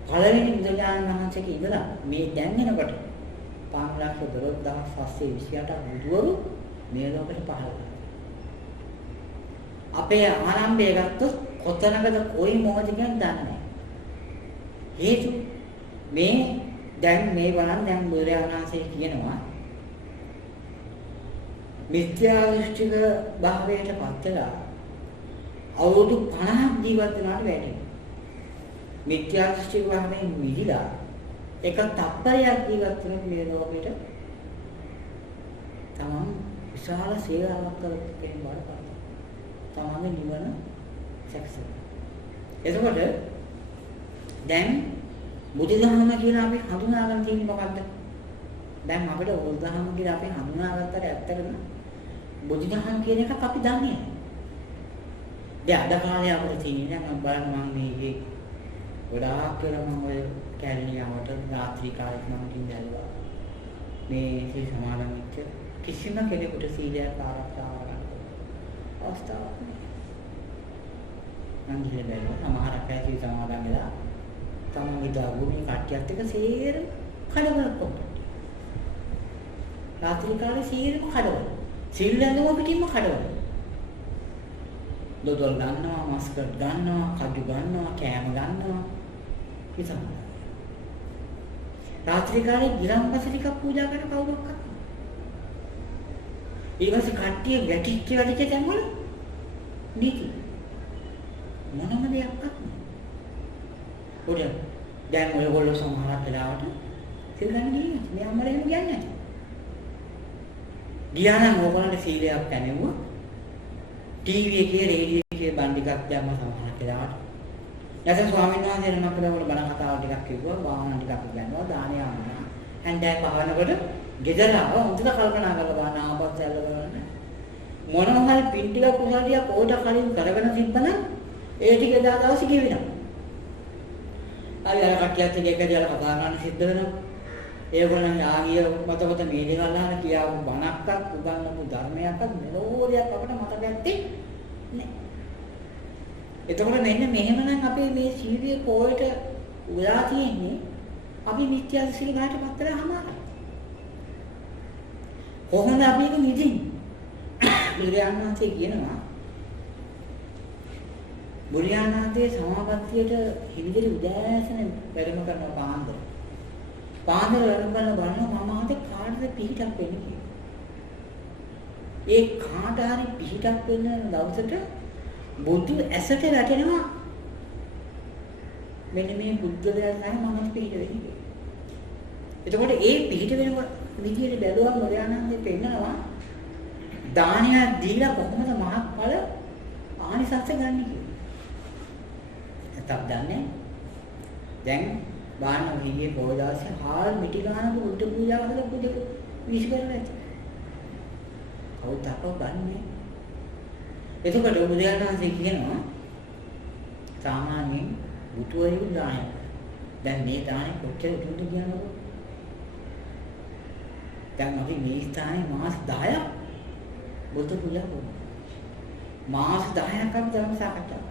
පළවෙනි බුදුරජාණන් වහන්සේගේ ඉඳලා මේ දැන් එනකොට 512728 බුදුවරු මේ ලෝකෙට පහළ වුණා. අපේ ආරම්භය ගත්තොත් කොතනකද කොයි මොහොතකින් දන්නේ නැහැ. හේතු මේ දැන් මේ බලන්න දැන් බුදුරජාණන් වහන්සේ කියනවා මිත්‍යා දෘෂ්ටික භාවයට පත් වෙලා අවුරුදු 50ක් ජීවත් වෙනාට වැඩි. මිත්‍යා දෘෂ්ටික භාවයෙන් මිදිලා එක තප්පරයක් ජීවත් වෙන මේ ලෝකෙට තමන් විශාල සේවාවක් කරපු කෙනෙක් වඩපත්. තමන්ගේ නිවන සැකසෙන. එතකොට දැන් බුදුදහම කියලා අපි හඳුනාගන්න තියෙන්නේ මොකද්ද? දැන් අපිට බුදුදහම කියලා අපි හඳුනාගත්තට ඇත්තටම බුදුදහම කියන එකක් අපි දන්නේ නැහැ. දැන් අද කාලේ අපිට තියෙන්නේ මම බලන්න මම මේකේ ගොඩාක් වෙලා මම ඔය කැලණියාවට රාත්‍රී කාලෙත් මම ඉඳලා මේ සී සමාදන් වෙච්ච කිසිම කෙනෙකුට සීලයක් ආරක්ෂා කරන්න අවස්ථාවක් නැහැ. මම ගිහින් බැලුවා සමහරක් අය සී සමාදන් වෙලා තමන්ගේ දරුවෝ කට්ටියත් එක්ක සේරම කඩවල කොට්ටු. රාත්‍රී කාලේ සීරම කඩවල. සීල් ලැබුම පිටින්ම කඩවල. දොඩල් ගන්නවා, මස්කට් ගන්නවා, කඩු ගන්නවා, කෑම ගන්නවා. කිසම. රාත්‍රී කාලේ ගිලම්පස ටිකක් පූජා කරන කවුරක්වත් නැහැ. ඊට පස්සේ කට්ටිය වැටිච්ච තැන්වල නීති. මොනම දෙයක්වත් නැහැ. ඔය දැන් ඔයගොල්ලෝ සමහරක් වෙලාවට සීල් ගන්න ගියේ මේ අම්මලා එහෙම කියන්නේ නැහැ. ගියා නම් ඕගොල්ලන්ට සීලයක් පැනෙවුවා. ටීවී එකේ රේඩියෝ එකේ බණ්ඩ ටිකක් දැම්ම සමහරක් වෙලාවට. නැත්නම් ස්වාමීන් වහන්සේ නමක් කියලා බණ කතාව ටිකක් කිව්වා, වාහන ටිකක් ගන්නවා, දානය ආවනවා. හන්දෑ පහනකොට ගෙදර ආව හොඳට කල්පනා කරලා බලන්න ආපත් ඇල්ල බලන්න. මොනවා හරි පින් ටිකක් කුසලියක් ඕට කලින් කරගෙන තිබ්බනම් ඒ ටික එදා දවසේ ගෙවෙනවා. අර කට්ටියත් එක්ක එකදලා කතා කරන්න සිද්ධ වෙනවා. ඒගොල්ලන් ආගිය මතමත මේලි ගල්ලාන කියාවු බණක්වත් උගන්වපු ධර්මයක්වත් මෙලෝරියක් අපිට මතක නැත්තේ නෑ. එතකොට මෙන්න මෙහෙමනම් අපේ මේ සීවිය පොයට උලා තියෙන්නේ අපි මිත්‍යා දෘෂ්ටි ගාට පත්තර හමාරයි. කොහොමද අපි ඒක මිදින්නේ? බුදුරජාණන්සේ කියනවා බුරියානාතේ සමාපත්තියට හිවිදිරි උදෑසන වැඩම කරන පාන්දර. පාන්දර වැඩම කරන බලනවා මම ආතේ කාටද පිහිටක් වෙන්නේ කියලා. ඒ කාට හරි පිහිටක් වෙන දවසට බුදු ඇසට වැටෙනවා මෙන්න මේ බුද්ධ දර්ශනය මම පිහිට වෙන්නේ. එතකොට ඒ පිහිට වෙන විදියට බැලුවම බුරියානාතේ පෙන්නනවා දානයක් දීලා කොහොමද මහත්ඵල ආනිසංස ගන්න කියලා. තක් දන්නේ දැන් බාහන විහිගේ පොදාසේ හාල් මිටි ගන්නක බුද්ධ පූජා කරලා බුද්ධ විශ් කරලා ඇති. කවුද තකව ගන්නේ? එතකොට බුදුරජාණන්සේ කියනවා සාමාන්‍යයෙන් බුතුවරු දානය. දැන් මේ දානේ කොච්චර උතුම්ද කියනකො? දැන් අපි මේ ස්ථානේ මාස 10ක් බුද්ධ පූජා කරනවා. මාස 10ක් අපි ධර්ම සාකච්ඡා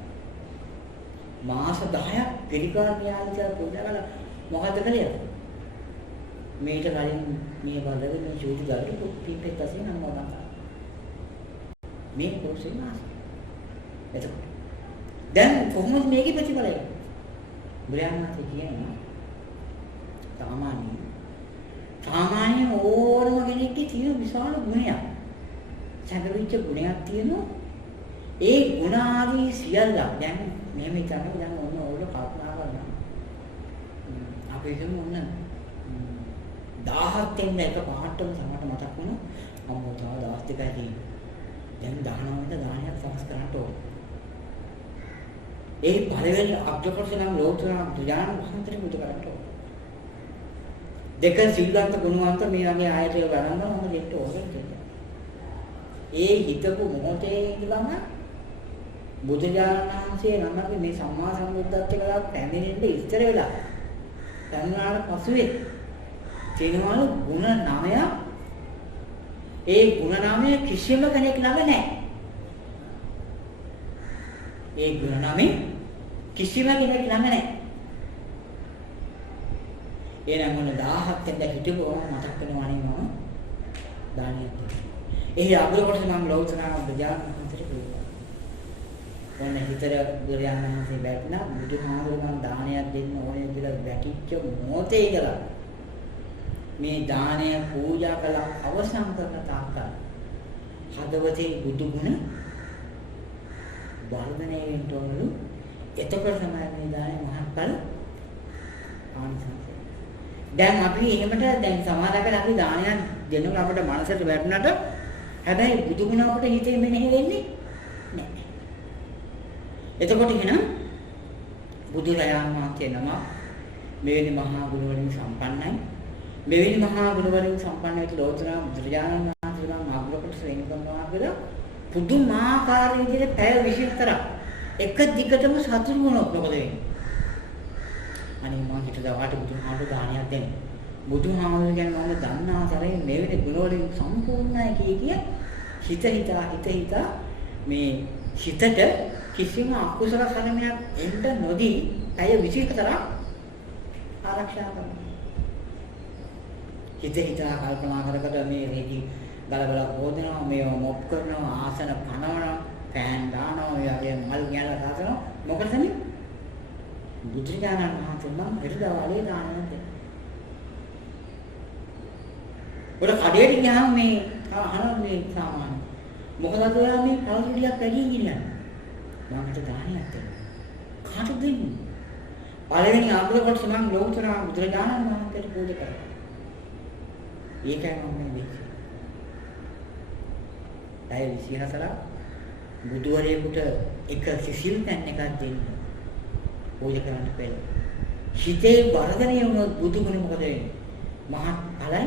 මාස 10ක් පිළිකාර න්‍යායචාර පූජා කළා මොකද කළේ? මේට කලින් මේ වලද මේ ජෝති ගාවට පිටේ තසේ නම් මොකක්ද? මේ කොහොමද මාස? එතකොට දැන් කොහොමද මේකේ ප්‍රතිඵලය? බුදුරජාණන්සේ කියනවා සාමාන්‍ය ඕනම කෙනෙක්ගේ තියෙන විශාල ගුණයක්. සැකවිච්ච ගුණයක් තියෙනවා. ඒ ගුණ ආදී සියල්ල දැන් මෙහෙම හිතන්න දැන් ඔන්න ඕක කල්පනා කරනවා. අපි හිතමු ඔන්න 1000ක් දෙන්න එක පාටම සමහරට මතක් වුණා. අම්මෝ තව දවස් දෙකයි තියෙන්නේ. දැන් 19 වෙනිදා දානයක් සමස් කරන්න ඕනේ. ඒ පළවෙනි අග්‍රකොටස නම් ලෝතර බුදුජානක වහන්සේට බුදු කරට ඕන. දෙක සිල්වන්ත ගුණවන්ත මේ වගේ ආයතන ගණන් මොකද දෙන්න ඕනේ කියලා. ඒ හිතපු මොහොතේ ඉඳලම බුදුජානක වහන්සේ නමගේ මේ සම්මා සම්බුද්ධත්වයට පැමිණෙන්න ඉස්සර වෙලා දැනුණාට පසුවේ තියෙනවලු ගුණ 9ක්. ඒ ගුණ 9 කිසිම කෙනෙක් ළඟ නැහැ. ඒ ගුණ 9 කිසිම කෙනෙක් ළඟ නැහැ. එනම් මොන 17 වෙනිදා හිටපුවම මතක් වෙනවා නේ මම දානියක් දෙන්න. එහි අග්‍ර කොටස මම ලෞතනා බුදුජානක වහන්සේට කිව්වා. ඔන්න හිතර බුදුරජාණන් වහන්සේ බැටනා බුදුහාමුදුරුවෝ දානයක් දෙන්න ඕනේ කියලා වැටිච්ච මොහොතේ ඉඳලා මේ දානය පූජා කළ අවසන් කරන තාක්කල් හදවතේ බුදු ගුණ වර්ධනය වෙන්න ඕනලු. එතකොට තමයි මේ දානය මහත්ඵල ආනිසංසය. දැන් අපි එහෙමට දැන් සමාදකල අපි දානයක් දෙනකොට අපේ මනසට වැටුණාට හැබැයි බුදු ගුණ අපිට හිතේ මෙනෙහි වෙන්නේ නැහැ. එතකොට එහෙනම් බුදුරජාණන් වහන්සේ නම මෙවැනි මහා ගුණ වලින් සම්පන්නයි. මෙවැනි මහා ගුණ වලින් සම්පන්න වෙච්ච ලෝතර බුදුරජාණන් වහන්සේලා මාර්ගකට ශ්‍රේණි කරනවා කියලා පුදුමාකාර විදිහට පැය 24ක් එක දිගටම සතුටු වුණොත් මොකද වෙන්නේ? අනේ මම හිතුවා බුදුහාමුදුරු දානයක් දෙන්න. බුදුහාමුදුරු කියන්නේ මම දන්නා තරම් මෙවැනි ගුණ වලින් සම්පූර්ණයි කිය හිත හිතා මේ හිතට කිසිම අකුසල කර්මයක් එන්න නොදී පැය 24ක් ආරක්ෂා කරනවා. හිත හිතා කල්පනා කර මේ රේදි ගලවලා හොදනවා, මේව මොප් කරනවා, ආසන පනවනවා, ෆෑන් දානවා, මේ වගේ මල් ගැලලා දානවා. මොකද මේ බුදුරජාණන් වහන්සේ නම් හිතදවාලේ දානවා දෙන්න. ඔර කඩේට ගියාම මේ අහන මේ සාමාන්‍ය මොකද ඔයා මේ කලුඩියක් වැඩි ඉන්නේ. මම හිත දානයක් දෙන්න. කාටද දෙන්නේ? පළවෙනි අග්‍ර කොටස නම් ලෞතර බුදුරජාණන් වහන්සේට පූජා කරනවා. ඒකයි මම මේ පැය 24ක් බුදුවරයෙකුට එක සිසිල් පැන් එකක් දෙන්න පූජා කරන්න බැහැ. හිතේ වර්ධනය වුණොත් බුදු ගුණ මොකද වෙන්නේ? මහත් ඵලයි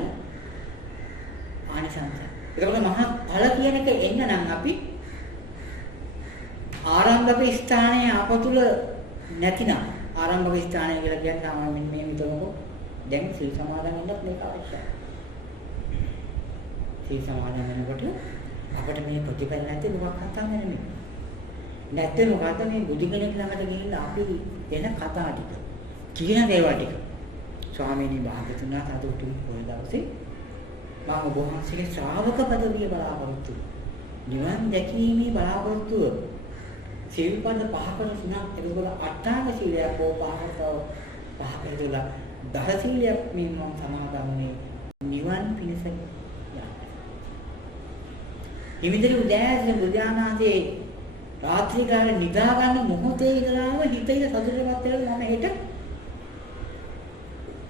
ආනිසංසය. ඒකවල මහත් ඵල කියන එක එන්න නම් අපි ආරම්භක ස්ථානයේ අපතුල නැතිනම් ආරම්භක ස්ථානය කියලා කියන්නේ සාමාන්‍යයෙන් මේ විතරකෝ දැන් සිල් සමාදන් වෙන්නත් මේක අවශ්‍යයි. සිල් සමාදන් වෙනකොට අපිට මේ ප්‍රතිඵල නැති මොකක් කතා නෙමෙයි. නැත්නම් මොකද්ද මේ බුදු කෙනෙක් ළඟට ගිහිල්ලා අපි වෙන කතා ටික කියන දේවල් ටික. ස්වාමීනි භාගතුන් වහන්සේ අද පොය දවසේ මම ඔබ වහන්සේගේ ශ්‍රාවක පදවිය බලාපොරොත්තු නිවන් දැකීමේ බලාපොරොත්තුව සිල්පද පහකට තුනක් එතකොට අටාංග සීලයක් හෝ පහකට තුලා දහ සීලයක් මේ මම සමාදන්නේ නිවන් පිණිස යන්න. ඉමිදිරි උදෑසන බුදුආනාදී රාත්‍රී කාලේ නිදා ගන්න මොහොතේ ඉඳලාම හිතේ සතුටටපත් වෙලා මම හෙට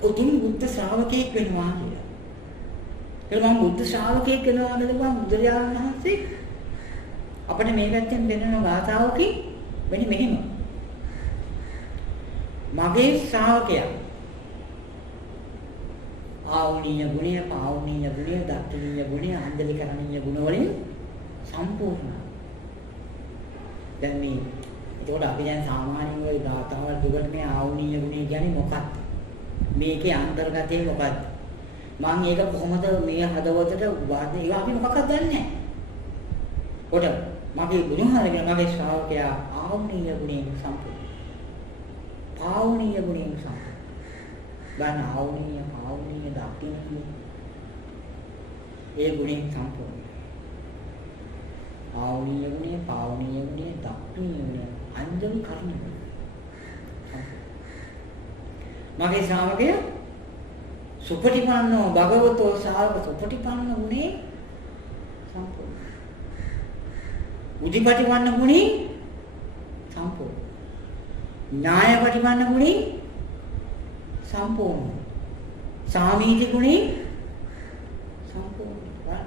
උතුම් බුද්ධ ශ්‍රාවකයෙක් වෙනවා කියලා. ඒක මම බුද්ධ ශ්‍රාවකයෙක් වෙනවා කියලා මම බුදුරජාණන් වහන්සේ අපිට මේ පැත්තෙන් දෙන්න ගාථාවකින් වෙන්නේ මෙහෙම. මගේ ශ්‍රාවකයා ආවුණීය ගුණය, පාවුණීය ගුණය, දක්ෂණීය ගුණය, අන්දලි කරණීය ගුණ වලින් සම්පූර්ණයි. දැන් මේ ඒකට අපි දැන් සාමාන්‍යයෙන් ওই ගාථාවල් දුකට මේ ආවුණීය ගුණය කියන්නේ මොකක්ද? මේකේ අන්තර්ගතය මොකක්ද? මම ඒක කොහොමද මේ හදවතට වාදේ ඒවා අපි මොකක්ද දන්නේ නැහැ. කොට මගේ ගුණහරගෙන මගේ ශ්‍රාවකයා ආවුණීය ගුණයෙන් සම්පූර්ණ. පාවුණීය ගුණයෙන් සම්පූර්ණ. ගන්න ආවුණීය, පාවුණීය, දක්ෂණීය ඒ ගුණයෙන් සම්පූර්ණ. ආවුණීය ගුණය, පාවුණීය ගුණය, දක්ෂණීය ගුණය, අන්දම් කරණීය. මගේ ශ්‍රාවකයා සුපටිපන්නෝ භගවතෝ ශාවක සුපටිපන්න ගුණේ සම්පූර්ණ. උදිපටිපන්න ගුණේ සම්පූර්ණ. ඥායපටිපන්න ගුණේ සම්පූර්ණ. සාමීති ගුණේ සම්පූර්ණ.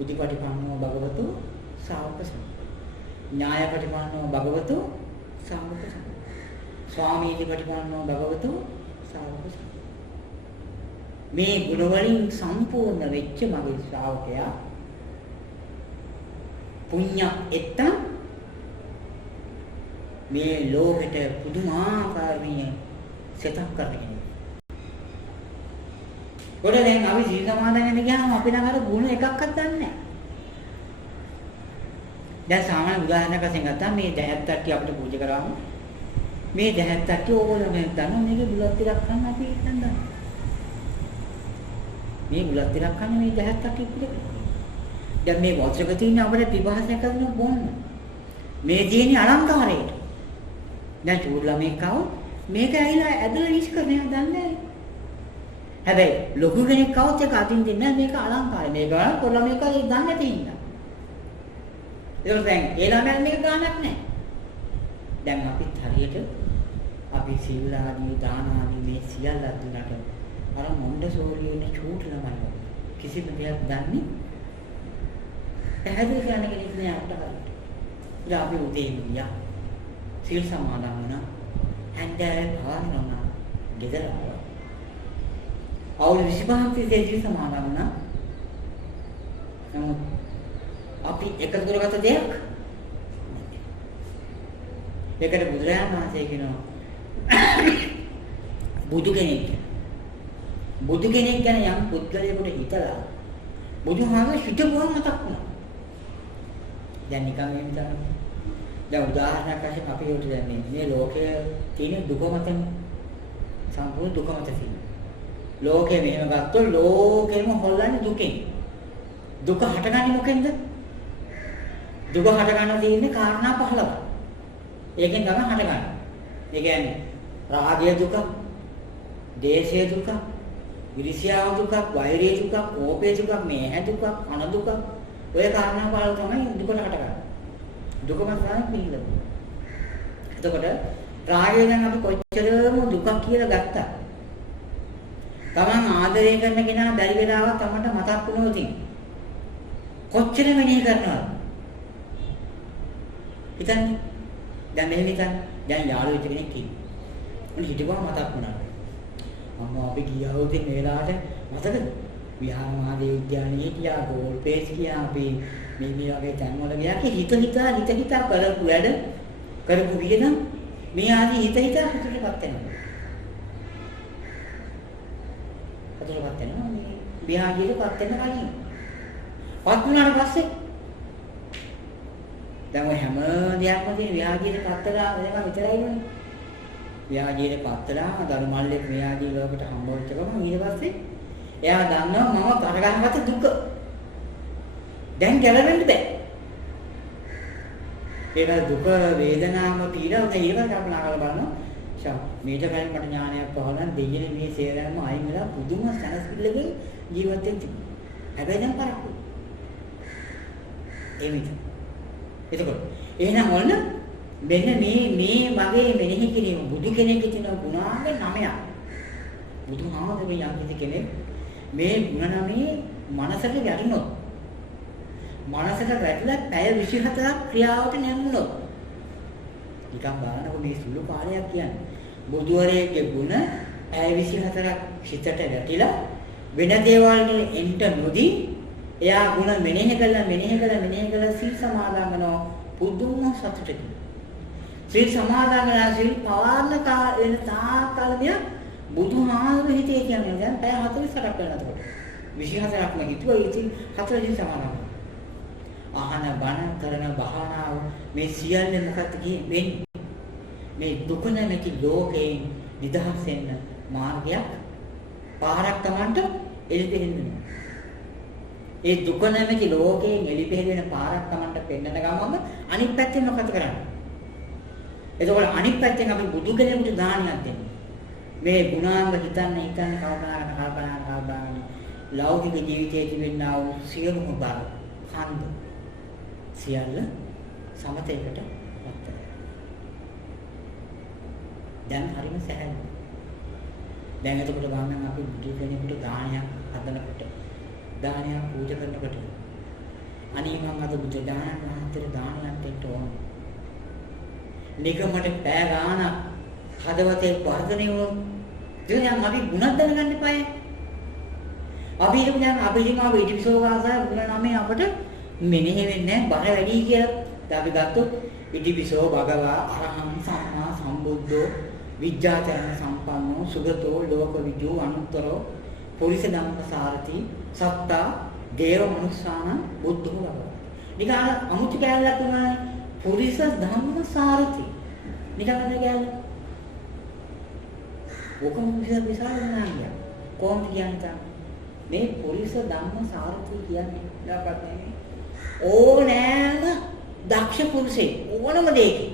උදිපටිපන්නෝ භගවතෝ ශාවක සම්පූර්ණ. ඥායපටිපන්නෝ භගවතෝ සාවක සංඝ. ස්වාමීනි පටිපන්නෝ භගවතු සාවක සංඝ. මේ ගුණ වලින් සම්පූර්ණ වෙච්ච මගේ ශ්‍රාවකයා පුඤ්ඤ එත්තං මේ ලෝකෙට පුදුමාකාර මේ සෙතක් කරගෙන. කොට දැන් අපි සීල සමාදන් වෙන්න ගියාම අපි ළඟ අර ගුණ එකක්වත් දන්නේ නැහැ. දැන් සාමාන්‍ය උදාහරණයක් වශයෙන් ගත්තාම මේ දහත් තට්ටිය අපිට පූජා කරාම මේ දහත් තට්ටිය ඕගොල්ලෝ මේ දන්නවා මේකේ බුලත් ටිකක් ගන්න අපි හිතන්න. මේ බුලත් ටිකක් ගන්න මේ දහත් තට්ටිය පූජා කරනවා. දැන් මේ වස්ත්‍රක තියෙන අපිට විභාසයක් කරන බොන්න. මේ තියෙන්නේ අලංකාරයට. දැන් චූඩ ළමෙක් ආව මේක ඇවිල්ලා ඇදලා ඉස් කරන්නේ දන්නේ. හැබැයි ලොකු කෙනෙක් આવත් ඒක අතින් දෙන්නේ මේක අලංකාරයි. මේක කොල්ල මේක දන්නේ නැති ඉන්න. ඒක දැන් ඒ ළමයන් මේක ගන්නක් නැහැ. දැන් අපිත් හරියට අපි සීල ආදී දාන ආදී මේ සියල්ල දුන්නට අර මොණ්ඩසෝරියේ ඉන්න චූටි ළමයි කිසිම දෙයක් දන්නේ පැහැදිලි කරන්න කෙනෙක් නෑ අපට හරියට. ඉතින් අපි උදේ ගියා. සීල් සමාදන් වුණා. හැන්දෑවේ භාවනා වුණා. ගෙදර ආවා. අවුරුදු 25ක් තිස්සේ සීල් සමාදන් වුණා. නමුත් අපි එකතු කරගත්ත දෙයක් ඒකට බුදුරජාණන් වහන්සේ කියනවා බුදු කෙනෙක් ගැන යම් පුද්ගලයෙකුට හිතලා බුදුහාම හිතපුවම මතක් වුණා. දැන් නිකන් එහෙම තමයි. දැන් උදාහරණයක් වශයෙන් අපි උට දැන් මේ ලෝකයේ තියෙන දුක මතනේ සම්පූර්ණ දුක මත තියෙන. ලෝකේ මෙහෙම ගත්තොත් ලෝකෙම හොල්ලන්නේ දුකෙන්. දුක හටගන්නේ මොකෙන්ද? දුක හටගන්න තියෙන්නේ කාරණා 15ක්. ඒකෙන් තමයි හටගන්නේ. ඒ කියන්නේ රාගය දුක, දේශය දුක, විරිසියාව දුක, වෛරය දුක, කෝපය දුක, මේහ දුක, අන දුක. ඔය කාරණා 15 තමයි දුකට හටගන්නේ. දුකම තමයි පිළිගන්න. එතකොට රාගය දැන් අපි කොච්චරම දුකක් කියලා ගත්තා. Taman ආදරය කරන කෙනා බැරි වෙලාවක් තමන්ට මතක් වුණොත් කොච්චර මෙනෙහි කරනවද? හිතන්නේ. දැන් මෙහෙම හිතන්න. දැන් යාළුවෙක් කෙනෙක් ඉන්නේ. උන් හිටපුවා මතක් වුණා. මම අපි ගියා උදේ මේ වෙලාවට මතකද? විහාර මහදේව විද්‍යාලයේ ගියා, ගෝල්පේස් ගියා අපි මේ වගේ තැන්වල ගියා කි හිත හිතා කරපු වැඩ කරපු වියදම් මේ ආදී හිතටපත් වෙනවා. හතරපත් වෙනවා මේ විහාරයටපත් වෙන කලින්. පත් වුණාට පස්සේ දැන් ඔය හැම දෙයක්ම තියෙන විහාරයටපත් වෙලා වෙනකම් විතරයි නෝනේ. විහාරයටපත් වෙලා ධර්මමල්ලෙක් මේ ආදී ලෝකෙට හම්බ වෙච්ච ගමන් ඊට පස්සේ එයා දන්නවා මම කරගන්නගත්ත දුක. දැන් ගැලවෙන්න බෑ. ඒක දුක වේදනාම පීඩා උනේ ඒවා කල්පනා කරලා බලනවා. මේක ගැන මට ඥානයක් පහළන දෙයියනේ මේ සේරම අයින් වෙලා පුදුම සනස්පිල්ලකින් ජීවත් වෙන්න තිබුණා. හැබැයි දැන් පරක්කු. ඒ විදිහ. එතකොට එහෙනම් ඔන්න මෙන්න මේ වගේ මෙනෙහි කිරීම බුදු කෙනෙක්ගේ තියෙන ගුණාංග 9ක්. බුදුහාමුදුරුවෝ යම් කෙනෙක් මේ ගුණ 9 මනසට යටිනොත් මනසට වැටලා පැය 24ක් ක්‍රියාවට නැමුණොත් නිකන් බලනකොට මේ සුළු කාලයක් කියන්නේ බුදුවරයෙක්ගේ ගුණ පැය 24ක් හිතට වැටිලා වෙන දේවල් වල එන්ට නොදී එයා ගුණ මෙනෙහි කළා සීල් සමාදන් කරනවා පුදුම සතුටකින් සීල් සමාදන් කරලා සීල් පවාරන කාලෙන තාකල්මිය බුදුහාමුදුරු හිතේ කියන්නේ දැන් පැය 48ක් වෙනකොට 24ක්ම හිතුවා ඉතින් 40 සමාදන් ආහන බණ කරන භාවනාව මේ සියල්ල මොකක්ද වෙන්නේ මේ දුක නැති ලෝකයෙන් නිදහස් වෙන්න මාර්ගයක් පාරක් Tamanට එළිපෙහෙන්න ඒ දුක නැති ලෝකයෙන් එළිපෙහෙන පාරක් Tamanට පෙන්නන ගමන්ම අනිත් පැත්තෙන් මොකද කරන්නේ එතකොට අනිත් පැත්තෙන් අපි බුදු කෙනෙකුට දානයක් දෙන්නේ මේ ගුණාංග හිතන්න කල්පනා ලෞකික ජීවිතයේ තිබෙනා වූ සියලුම බර ඛණ්ඩ සියල්ල සමතේකට පත් වෙනවා. දැන් හරිම සැහැල්ලු. දැන් එතකොට ගන්න අපි බුදු කෙනෙකුට දානයක් හදනකොට දානයක් පූජා කරනකොට අනේ මම අද බුදු දානයක් වහන්සේට දානයක් දෙන්න ඕන. නිකමට පෑ ගානක් හදවතේ වර්ධනය වුණොත් දැන් අපි ගුණක් දැනගන්න එපායි. අපි හිතමු දැන් අපි හිතමු ඉතිපිසෝ වාසය ගුණ 9 අපට මෙනෙහි වෙන්නේ නැහැ බර වැඩි කියලා. දැන් අපි ගත්තොත් ඉතිපිසෝ භගවා අරහං සම්මා සම්බුද්ධෝ විද්‍යාචරණ සම්පන්නෝ සුගතෝ ලෝකවිජෝ අනුත්තරෝ පුරිස ධම්මසාරති සත්තා දේව මනුස්සාන බුද්ධෝ ලබන. නිකන් අමුතු කැලලක් තුනයි පුරිස ධම්මසාරති. නිකන් නේද කැලල? ඔකම විශාල නාමයක්. කොහොමද කියන්නේ? මේ පුරිස ධම්මසාරති කියන්නේ දාපත් නෙමෙයි. ඕනෑම දක්ෂ පුරුෂයෙක් ඕනම දෙයකින්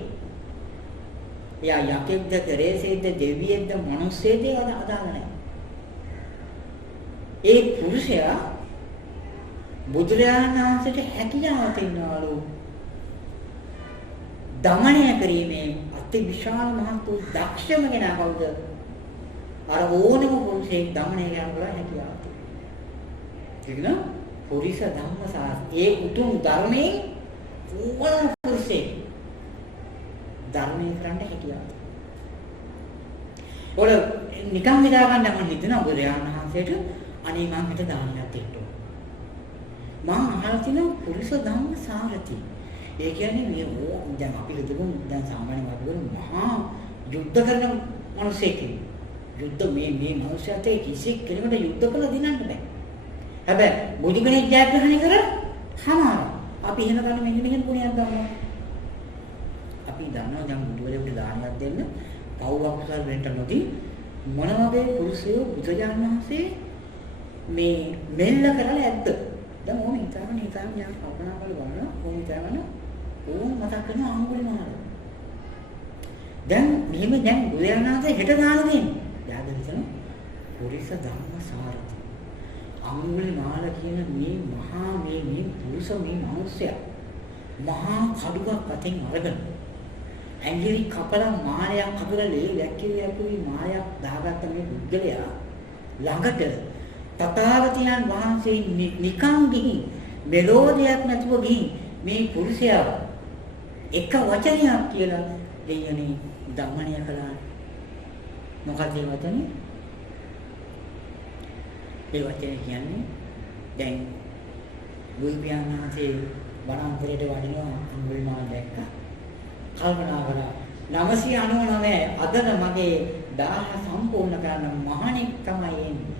යා යකෙක්ද කරේසෙක්ද දෙවියෙක්ද මිනිස්සෙක්ද අදාළ නැහැ. ඒ පුරුෂයා බුදුරජාණන් වහන්සේට හැකියාව තියනවලු දමනය කිරීමේ අති විශාල මහත් වූ දක්ෂම කෙනා කවුද? අර ඕනම පුරුෂයෙක් දමනය කරන්න හැකියාව තියෙනවා. පුරිස ධම්මසාර ඒ උතුම් ධර්මයේ ඕනම පුරුෂයෙක් ධර්මයෙන් කරන්න හැකියාව. ඔල නිකන් හිතා ගන්න මම හිතනවා බුදුරජාණන් වහන්සේට අනේ මම හිත දාන්නත් දෙන්න ඕන. මම අහලා තිනවා පුරිස ධම්මසාරති. ඒ කියන්නේ මේ දැන් අපි හිතමු දැන් සාමාන්‍ය වගේ මහා යුද්ධ කරන මිනිසෙක්. යුද්ධ මේ මිනිස්සුන්ට කිසි කෙනෙකුට යුද්ධ කළ දිනන්න බෑ. හැබැයි බුදු කෙනෙක් ජයග්‍රහණය කරා හමාර. අපි එහෙම ගන්න මෙන්න ගුණයක් ගන්නවා. අපි දන්නවා දැන් බුදුවලට දානයක් දෙන්න පව් අකුසල් වෙන්න නොදී මොන වගේ පුරුෂයෝ බුදුජානක වහන්සේ මේ මෙල්ල කරලා ඇද්ද? දැන් ඕම හිතාගෙන යා කල්පනා කරලා බලනවා ඕම හිතාගෙන ඕම මතක් කරන අඟුලිමාල. දැන් මෙහෙම දැන් බුදුජානක වහන්සේ හෙට දාන දෙන්නේ. යාද හිතන පුරිස ධම්මසාරති. අඟුලිමාල කියන මේ මහා මේ පුරුෂ මේ මිනිසයා මහා කඩුවක් අතින් අරගෙන ඇඟිලි කපලා මායයක් කපලා ලේ වැක්කිලි මායයක් දාගත්ත මේ බුද්ධලයා ළඟට තථාගතයන් වහන්සේ නිකන් ගිහින් මෙලෝදියක් නැතුව ගිහින් මේ පුරුෂයා එක වචනයක් කියලා දෙයනේ ධම්මණය කළා. මොකද ඒ වචනේ? ඒ වචනේ කියන්නේ දැන් බුදුපියාණන්සේ වනාන්තරයට වඩිනවා අඟුලිමාල දැක්කා. කල්පනා කළා 999 අදන මගේ 1000 සම්පූර්ණ කරන්න මහණෙක් තමයි එන්නේ.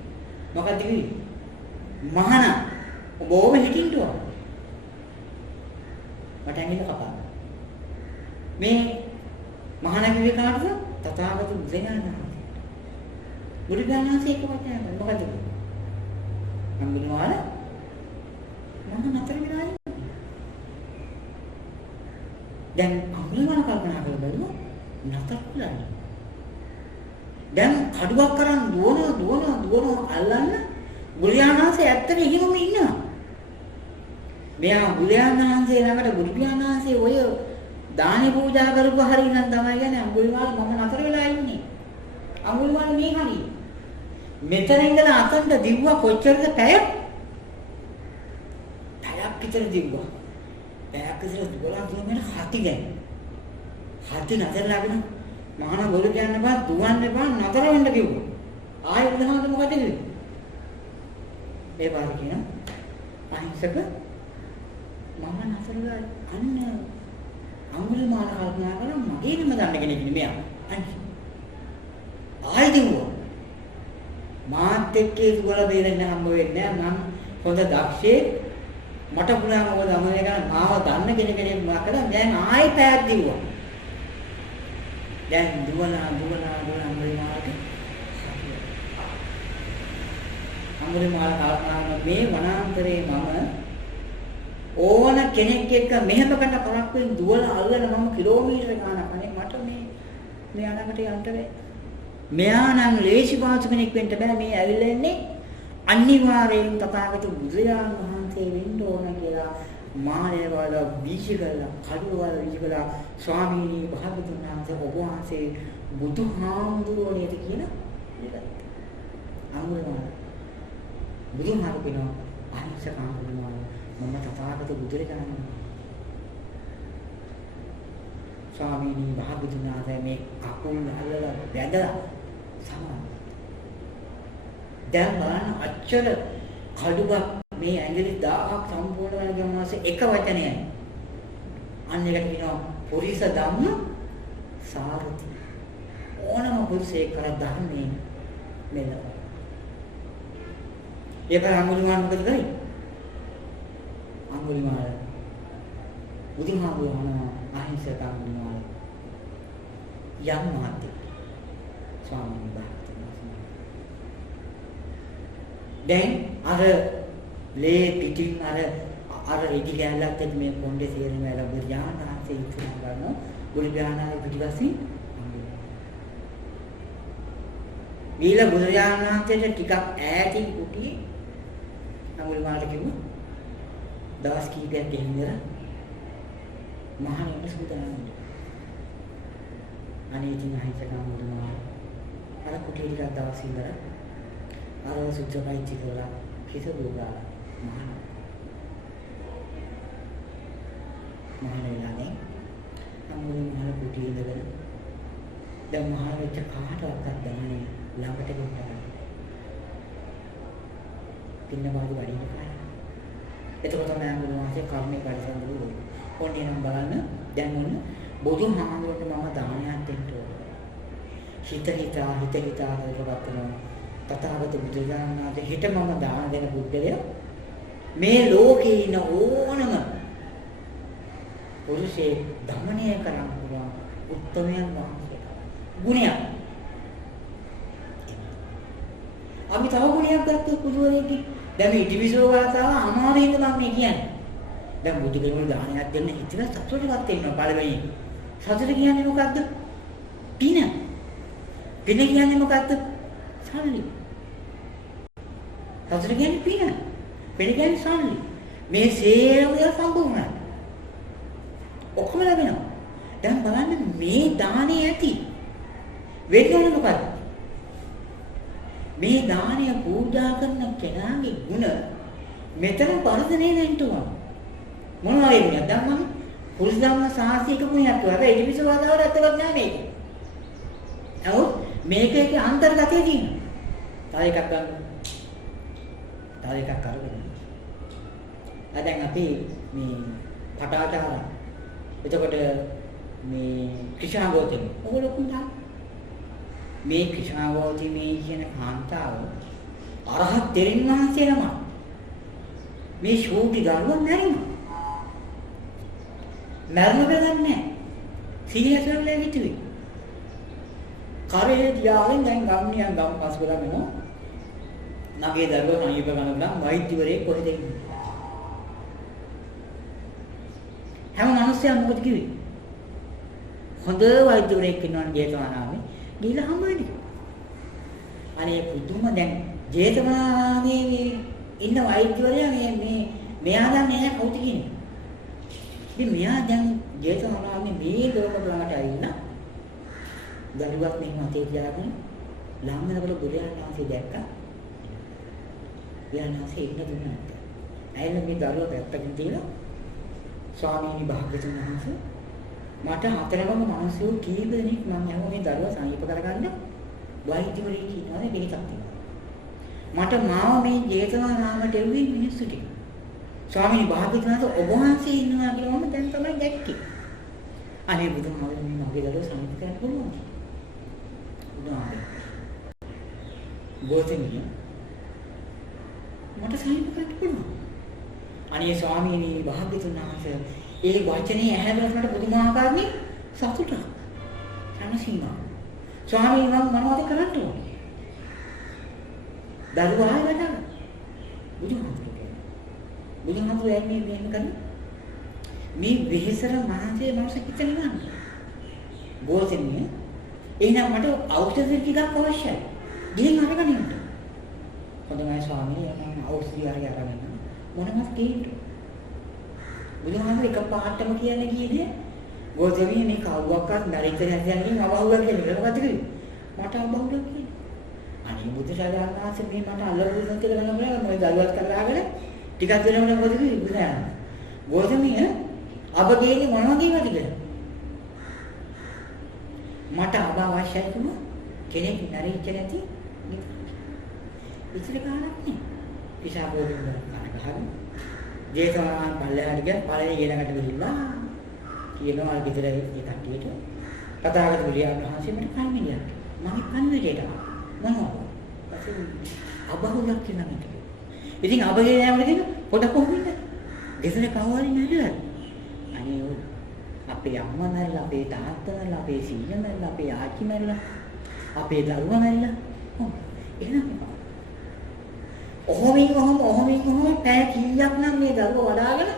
මොකද කිව්වේ? මහණ ඔබ ඕම හිටින්න ඕන. මට ඇඟිල්ල කපා. මේ මහණ කිව්වේ කාටද? තථාගත බුදුරජාණන් වහන්සේ. බුදුරජාණන් වහන්සේ එක වචනයක් මොකද කිව්වේ? අඟුලිමාල මම නතර වෙලා ඉන්නේ. දැන් අඟුලිමාල කල්පනා කරලා බලමු නතර වෙලා ඉන්නේ. දැන් කඩුවක් කරන් දුවන අල්ලන්න බුදුරජාණන්සේ ඇත්තට ඉහිමම ඉන්නවා. මෙයා බුදුරජාණන්සේ ළඟට බුදුරජාණන්සේ ඔය දානි පූජා කරපු හරිය නම් තමයි කියන්නේ අඟුලිමාල මම නතර වෙලා ඉන්නේ. අඟුලිමාල මේ හරිය. මෙතන ඉඳලා අතන්ට දිව්වා කොච්චරද පැයක්? පැයක් විතර දිව්වා. පැයක් විතර දුවලා දුවගෙන හති ගෑන. හති නතරලාගෙන මහාන බොරු කියන්න බෑ දුවන්න බෑ නතර වෙන්න කිව්වා. ආයෙ උදාහරණ මොකද කිව්වේ? ඒ පාර කියන අහිංසක මම නතරලා අන්න අඟුලිමාල කල්පනා කරා මගේ නම දන්න කෙනෙක් නෙමෙයි මෙයා. ආයෙ දිව්වා. මාත් එක්කේ දුවලා බේරෙන්න හම්බ වෙන්නේ නැහැ මම හොඳ දක්ෂේ මට පුළුවන් ඔබ දමනය කරන මාව දන්න කෙනෙක් මකලා දැන් ආයෙ පැයක් දිව්වා. දැන් දුවලා අඟුලිමාල කල්පනා මේ වනාන්තරේ මම ඕන කෙනෙක් එක්ක මෙහෙම කට පරක් වෙන දුවලා අල්ලන මම කිලෝමීටර ගානක් අනේ මට මේ අනකට යන්න බෑ. මෙයා නම් ලේසි පාසු කෙනෙක් වෙන්න බෑ මේ ඇවිල්ලා ඉන්නේ අනිවාර්යෙන් තථාගත බුදුරජාණන් වහන්සේ වෙන්න ඕන කියලා මාය වල බීජකලා කඩුව වල බීජකලා ස්වාමීනි භාගතුන් වහන්සේ ඔබ වහන්සේ බුදුහාමුදුරුවෝ නේද කියලා ඉලක්ක. අඟුලිමාල බුදුහාමුදුරුවෝ කියනවා අහිංසක අඟුලිමාල මම තථාගත බුදුරජාණන් ස්වාමීනි භාග්‍යවතුන් වහන්සේ මේ කකුල් අල්ලලා වැදලා සමාන. දැන් බලන්න අච්චර කඩුවක් මේ ඇඟිලි 1000ක් සම්පූර්ණ වෙන ගමන්සේ එක වචනයයි. අන්න එකට කියනවා පුරිස ධම්ම සාරති. ඕනම පුරුෂයෙක් කර ධර්මයේ මෙල. ඒක අඟුලිමාල මොකද කරේ? අඟුලිමාල බුදුහාමුදුරුවෝ අහිංසක අඟුලිමාල යම් මහත්ය ස්වාමීන් වහන්සේ. දැන් අර ලේ පිටින් අර රෙදි ගැලලත් එක්ක මේ කොණ්ඩේ තේරෙන වෙලාව බුදුජානනාංශේ ඉතුරු කරනවා. බුදුජානනාංශේ පිටිපස්සින් ගිහිල්ලා බුදුජානනාංශයට ටිකක් ඈතින් කුටියේ අඟුලිමාලට කිව්වා දවස් කීපයක් ගෙහින් ඉඳලා මහණෙනි සූදානම්. අනේ ඉතින් අහිංසක අඟුලිමාල අර කුටියේ ටිකක් දවස් ඉඳලා අර සුද්ධමයි චිතවලා කිස දුරා මහණෙනි අඟුලිමාල කුටියේ ඉඳගෙන දැන් මහණෙච්ච කාටවත් දැනන්නේ ළඟට ගිහින් පින්න වාඩි වඩින්න කාය. එතකොට තමයි අඟුලිමාලේ කර්මේ පරිසම්බුදු. ඕනේ නම් බලන්න දැන් මොන බුදුහාමුදුරට මම දානයක් දෙන්න ඕනේ. හිත හිතා කරපත් කරනවා. තථාගත බුදුරජාණන් වහන්සේ හිත මම දාන දෙන බුද්ධලයා මේ ලෝකේ ඉන්න ඕනම පුරුෂේ දමනය කරන්න පුළුවන් උත්තමයන් වහන්සේ ගුණයක්. අපි තව ගුණයක් ගත්තොත් පුදුවරේදී දැන් මේ ඉතිවිසෝ වාතාව අමාරුවෙන්ද මම මේ කියන්නේ. දැන් බුදු කෙනෙකුට දානයක් දෙන්න හිතලා සතුටුපත් වෙනවා පළවෙනි. සතුට කියන්නේ මොකද්ද? පින. පින කියන්නේ මොකද්ද? සල්ලි. සතුට කියන්නේ පින. පින කියන්නේ සල්ලි. මේ සේරම සම්පූර්ණයි. ඔක්කොම ලැබෙනවා. දැන් බලන්න මේ දානේ ඇති. වෙන්නේ මොකද්ද? මේ දානය පූජා කරන කෙනාගේ ගුණ මෙතන වර්ධනය වෙන්න ඕන. මොනවා වෙන්නේ? දැන් මම පුරුෂ ධම්ම සාහසික ගුණයක් කියවා. හැබැයි ඉතිවිස වදාවට ඇත්තවත් නෑ මේක. නමුත් මේකේ අන්තර්ගතය තියෙනවා. තව එකක් ගන්න. තව එකක් අරගෙන. දැන් අපි මේ පටාචාර. එතකොට මේ ක්‍රිෂාගෝතම. ඔයගොල්ලෝ කොහොමද? මේ ක්‍රිෂාගෝතම මේ කියන කාන්තාව අරහත් තෙරින් වහන්සේ නම. මේ ශෝභි ගරුවන් නැරිනවා. මරණ බෙදන්නේ සීරියස්වල හිටුවේ. කරේ දියාවෙන් දැන් ගම්නියන් ගම් පස් කරගෙන නගේ දරුවෝ සමීප ගන්න නම් වෛද්‍යවරයෙක් කොහෙද ඉන්නේ? හැම මිනිස්සයම මොකද කිව්වේ? හොඳ වෛද්‍යවරයෙක් ඉන්නවනේ ජේතවනාරාමේ. ගිහලා හම්බෙන්නේ. අනේ පුදුම දැන් ජේතවනාරාමේ ඉන්න වෛද්‍යවරයා මෙයා දන්නේ නැහැ කවුද කියන්නේ. ඉතින් මෙයා දැන් ජේතවනාරාමේ මේ ලෝක ළඟට ඇවිල්ලා දරුවක් මේ මතේ තියාගෙන ලං වෙනකොට බුදුරජාණන් දැක්කා. බුදුරජාණන්සේ ඉන්න දුන්නා. ඇයිල මේ දරුවා පැත්තකින් තියලා ස්වාමීනි භාග්‍යතුන් වහන්සේ මට හතරවම මිනිස්සු කීප දෙනෙක් මම යමු මේ දරුවා සනීප කරගන්න වෛද්‍යවරයෙක් ඉන්නවානේ පිළිකක් තියෙනවා. මට මාව මේ ජේතවනාරාමයට එව්වේ මිනිස්සු ටික. ස්වාමීනි භාග්‍යතුන් වහන්සේ ඔබ වහන්සේ ඉන්නවා කියලා මම දැන් තමයි දැක්කේ. අනේ බුදුහාමුදුරුවෝ මේ මගේ දරුවා සනීප කරන්න පුළුවන්. ගෝතමිය මට සනීප කරන්න පුළුවන්. අනේ ස්වාමීනි භාග්‍යතුන් වහන්සේ ඒ වචනේ ඇහැදලා පුදුමාකාරනේ සතුටක්. සනසීමා. ස්වාමීනි මම මොනවද කරන්න ඕනේ? දරුවා ආයෙත් බුදුහාමුදුරුවෝ එන්නේ මෙහෙම කරන්නේ. මේ වෙහෙසර මහන්සිය මනස හිතනවා. ගෝතමිය එහෙනම් මට ඖෂධ ටිකක් අවශ්‍යයි. ගිහින් අරගෙන ඉන්න. හොඳයි ස්වාමීනි මම ඖෂධ අරගෙන මොනවද කියන්නේ? බුදුහාමුදුරුවෝ එකපාරටම කියන්නේ කීයද? ගෝතමිය මේ කවුවක්වත් නරිතර හැදන්නේ අවහුවක් කියලා මොකද කිව්වේ? මට අවහුවක් කියන්නේ. අනේ බුදුසසුන වහන්සේ මේ මට අල්ලපු කියලා ගන්න බෑ. මම දරුවත් කරලාගෙන ටිකක් වෙනකොට මොකද කිව්වේ? බුදුහාමුදුරුවෝ. ගෝතමිය අප ගේන්නේ මොනවද කියලාද කියලා. මට අබ අවශ්‍යයි තුමා කෙනෙක් නැරිච්ච නැති ඉතිරි කාලක් නේ. පිසාබෝධි කන ගහගෙන ජේතවනාරාම පල්ලෙහාට ගියා. පළවෙනි ගෙනකට ගිහිල්ලා කියනවා ගෙදර ඒ කට්ටියට තථාගත බුදුරජාණන් වහන්සේ මට කල්මිලියක්. මම කන්විඩේට මොනවද? පස්සේ අබහුලක් කියලා මට කිව්වා. ඉතින් අබගේ නෑමද කියන පොඩ කොහොමද? ගෙදර කවවරි නැදලා. අනේ ඔය අපේ අම්මා මැරිලා, අපේ තාත්තා මැරිලා, අපේ සීයා මැරිලා, අපේ ආච්චි මැරිලා, අපේ දරුවා මැරිලා. එහෙනම් ඔහොමින් පැය කීයක් නම් මේ දරුවා වඩාගෙන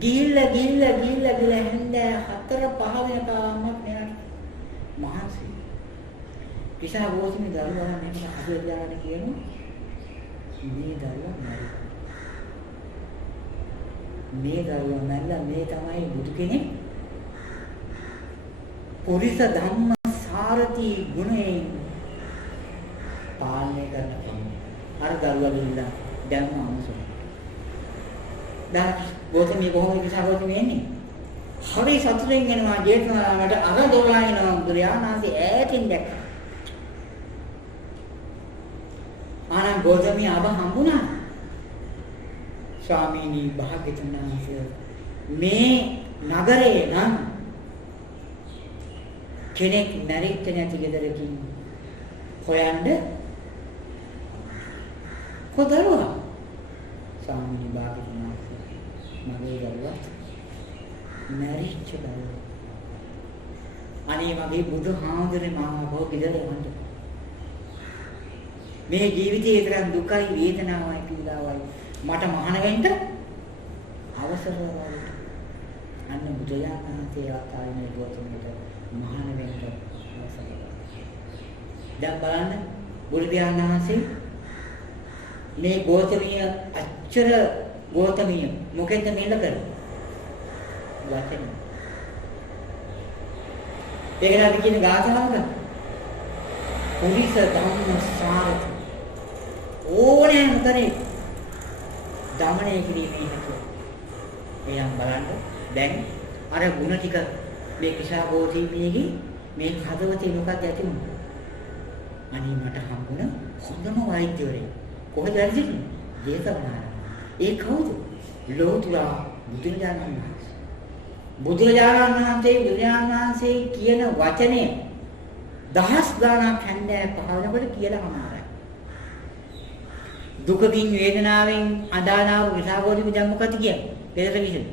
ගිහිල්ලා හැන්දෑ 4-5 වෙනකම්ම මෙයාට මහන්සි. පිසා ගෝසිනේ දරුවා මෙන්න හදලා දාගෙන කියනවා මේ දරුවා මැරිලා. මේ දරුවා මැරිලා මේ තමයි බුදු කෙනෙක්. පුරිස ධම්ම සාරති ගුණයෙන් පාලනය කරනවා. අර දරුවා ගිහිල්ලා දැම්ම අමසොන. දැන් ගෝතමී කොහොමද පිසා ගෝතමී එන්නේ? හරි සතුටින් එනවා ජේතවනාරාමයට අර දොරායනවා බුදුරජාණන්සේ ඈතින් දැක්කා. ආනන් ගෝතමී ආව හම්බුණා. ස්වාමීනි භාග්‍යතුන් වහන්සේ මේ නගරේ නම් කෙනෙක් මැරිච්ච නැති ගෙදරකින් හොයන්න කොදරුවා ස්වාමීනි භාග්‍යතුන් වහන්සේ මගේ දරුවා මැරිච්ච දරුවා. අනේ මගේ බුදුහාමුදුරේ මම බෝ ගෙදර යන්න. මේ ජීවිතයේ තරම් දුකයි වේදනාවයි පීඩාවයි මට මහාන වෙන්න අවසර වලට අන්න බුදුයාණන්සේ ආකාරයේ ගෝතමයට මහාන වෙන්න අවසර. දැන් බලන්න බුදුයාණන්සේ මේ ගෝතමිය අච්චර ගෝතමිය මොකෙන්ද මෙල්ල කරන්නේ? වචන. ඒකලාද කියන ගාථාවක පුරිස ධම්ම සාරති ඕනෑම කරේ දමණය කිරීමේ හැකියාව. එයන් බලන්න දැන් අර ಗುಣ ටික මේ කිසා බෝධිමේගේ මේ හදවතේ මොකක්ද ඇති වුනේ? අනේ මට හම්බුණ හොඳම වෛද්‍යවරයෙක්. කොහෙද ඇවිදින්නේ? ජේතවනාරාම. ඒ කවුද? ලෝතුරා බුදුරජාණන් වහන්සේ. බුදුරජාණන් වහන්සේ කියන වචනේ දහස් ගාණක් හැන්දෑ පහවනකොට කියලා හමාරයි. දුකකින් වේදනාවෙන් අදානාව විසාගෝධික දැන් මොකද කියන්නේ? පෙරට විසඳ.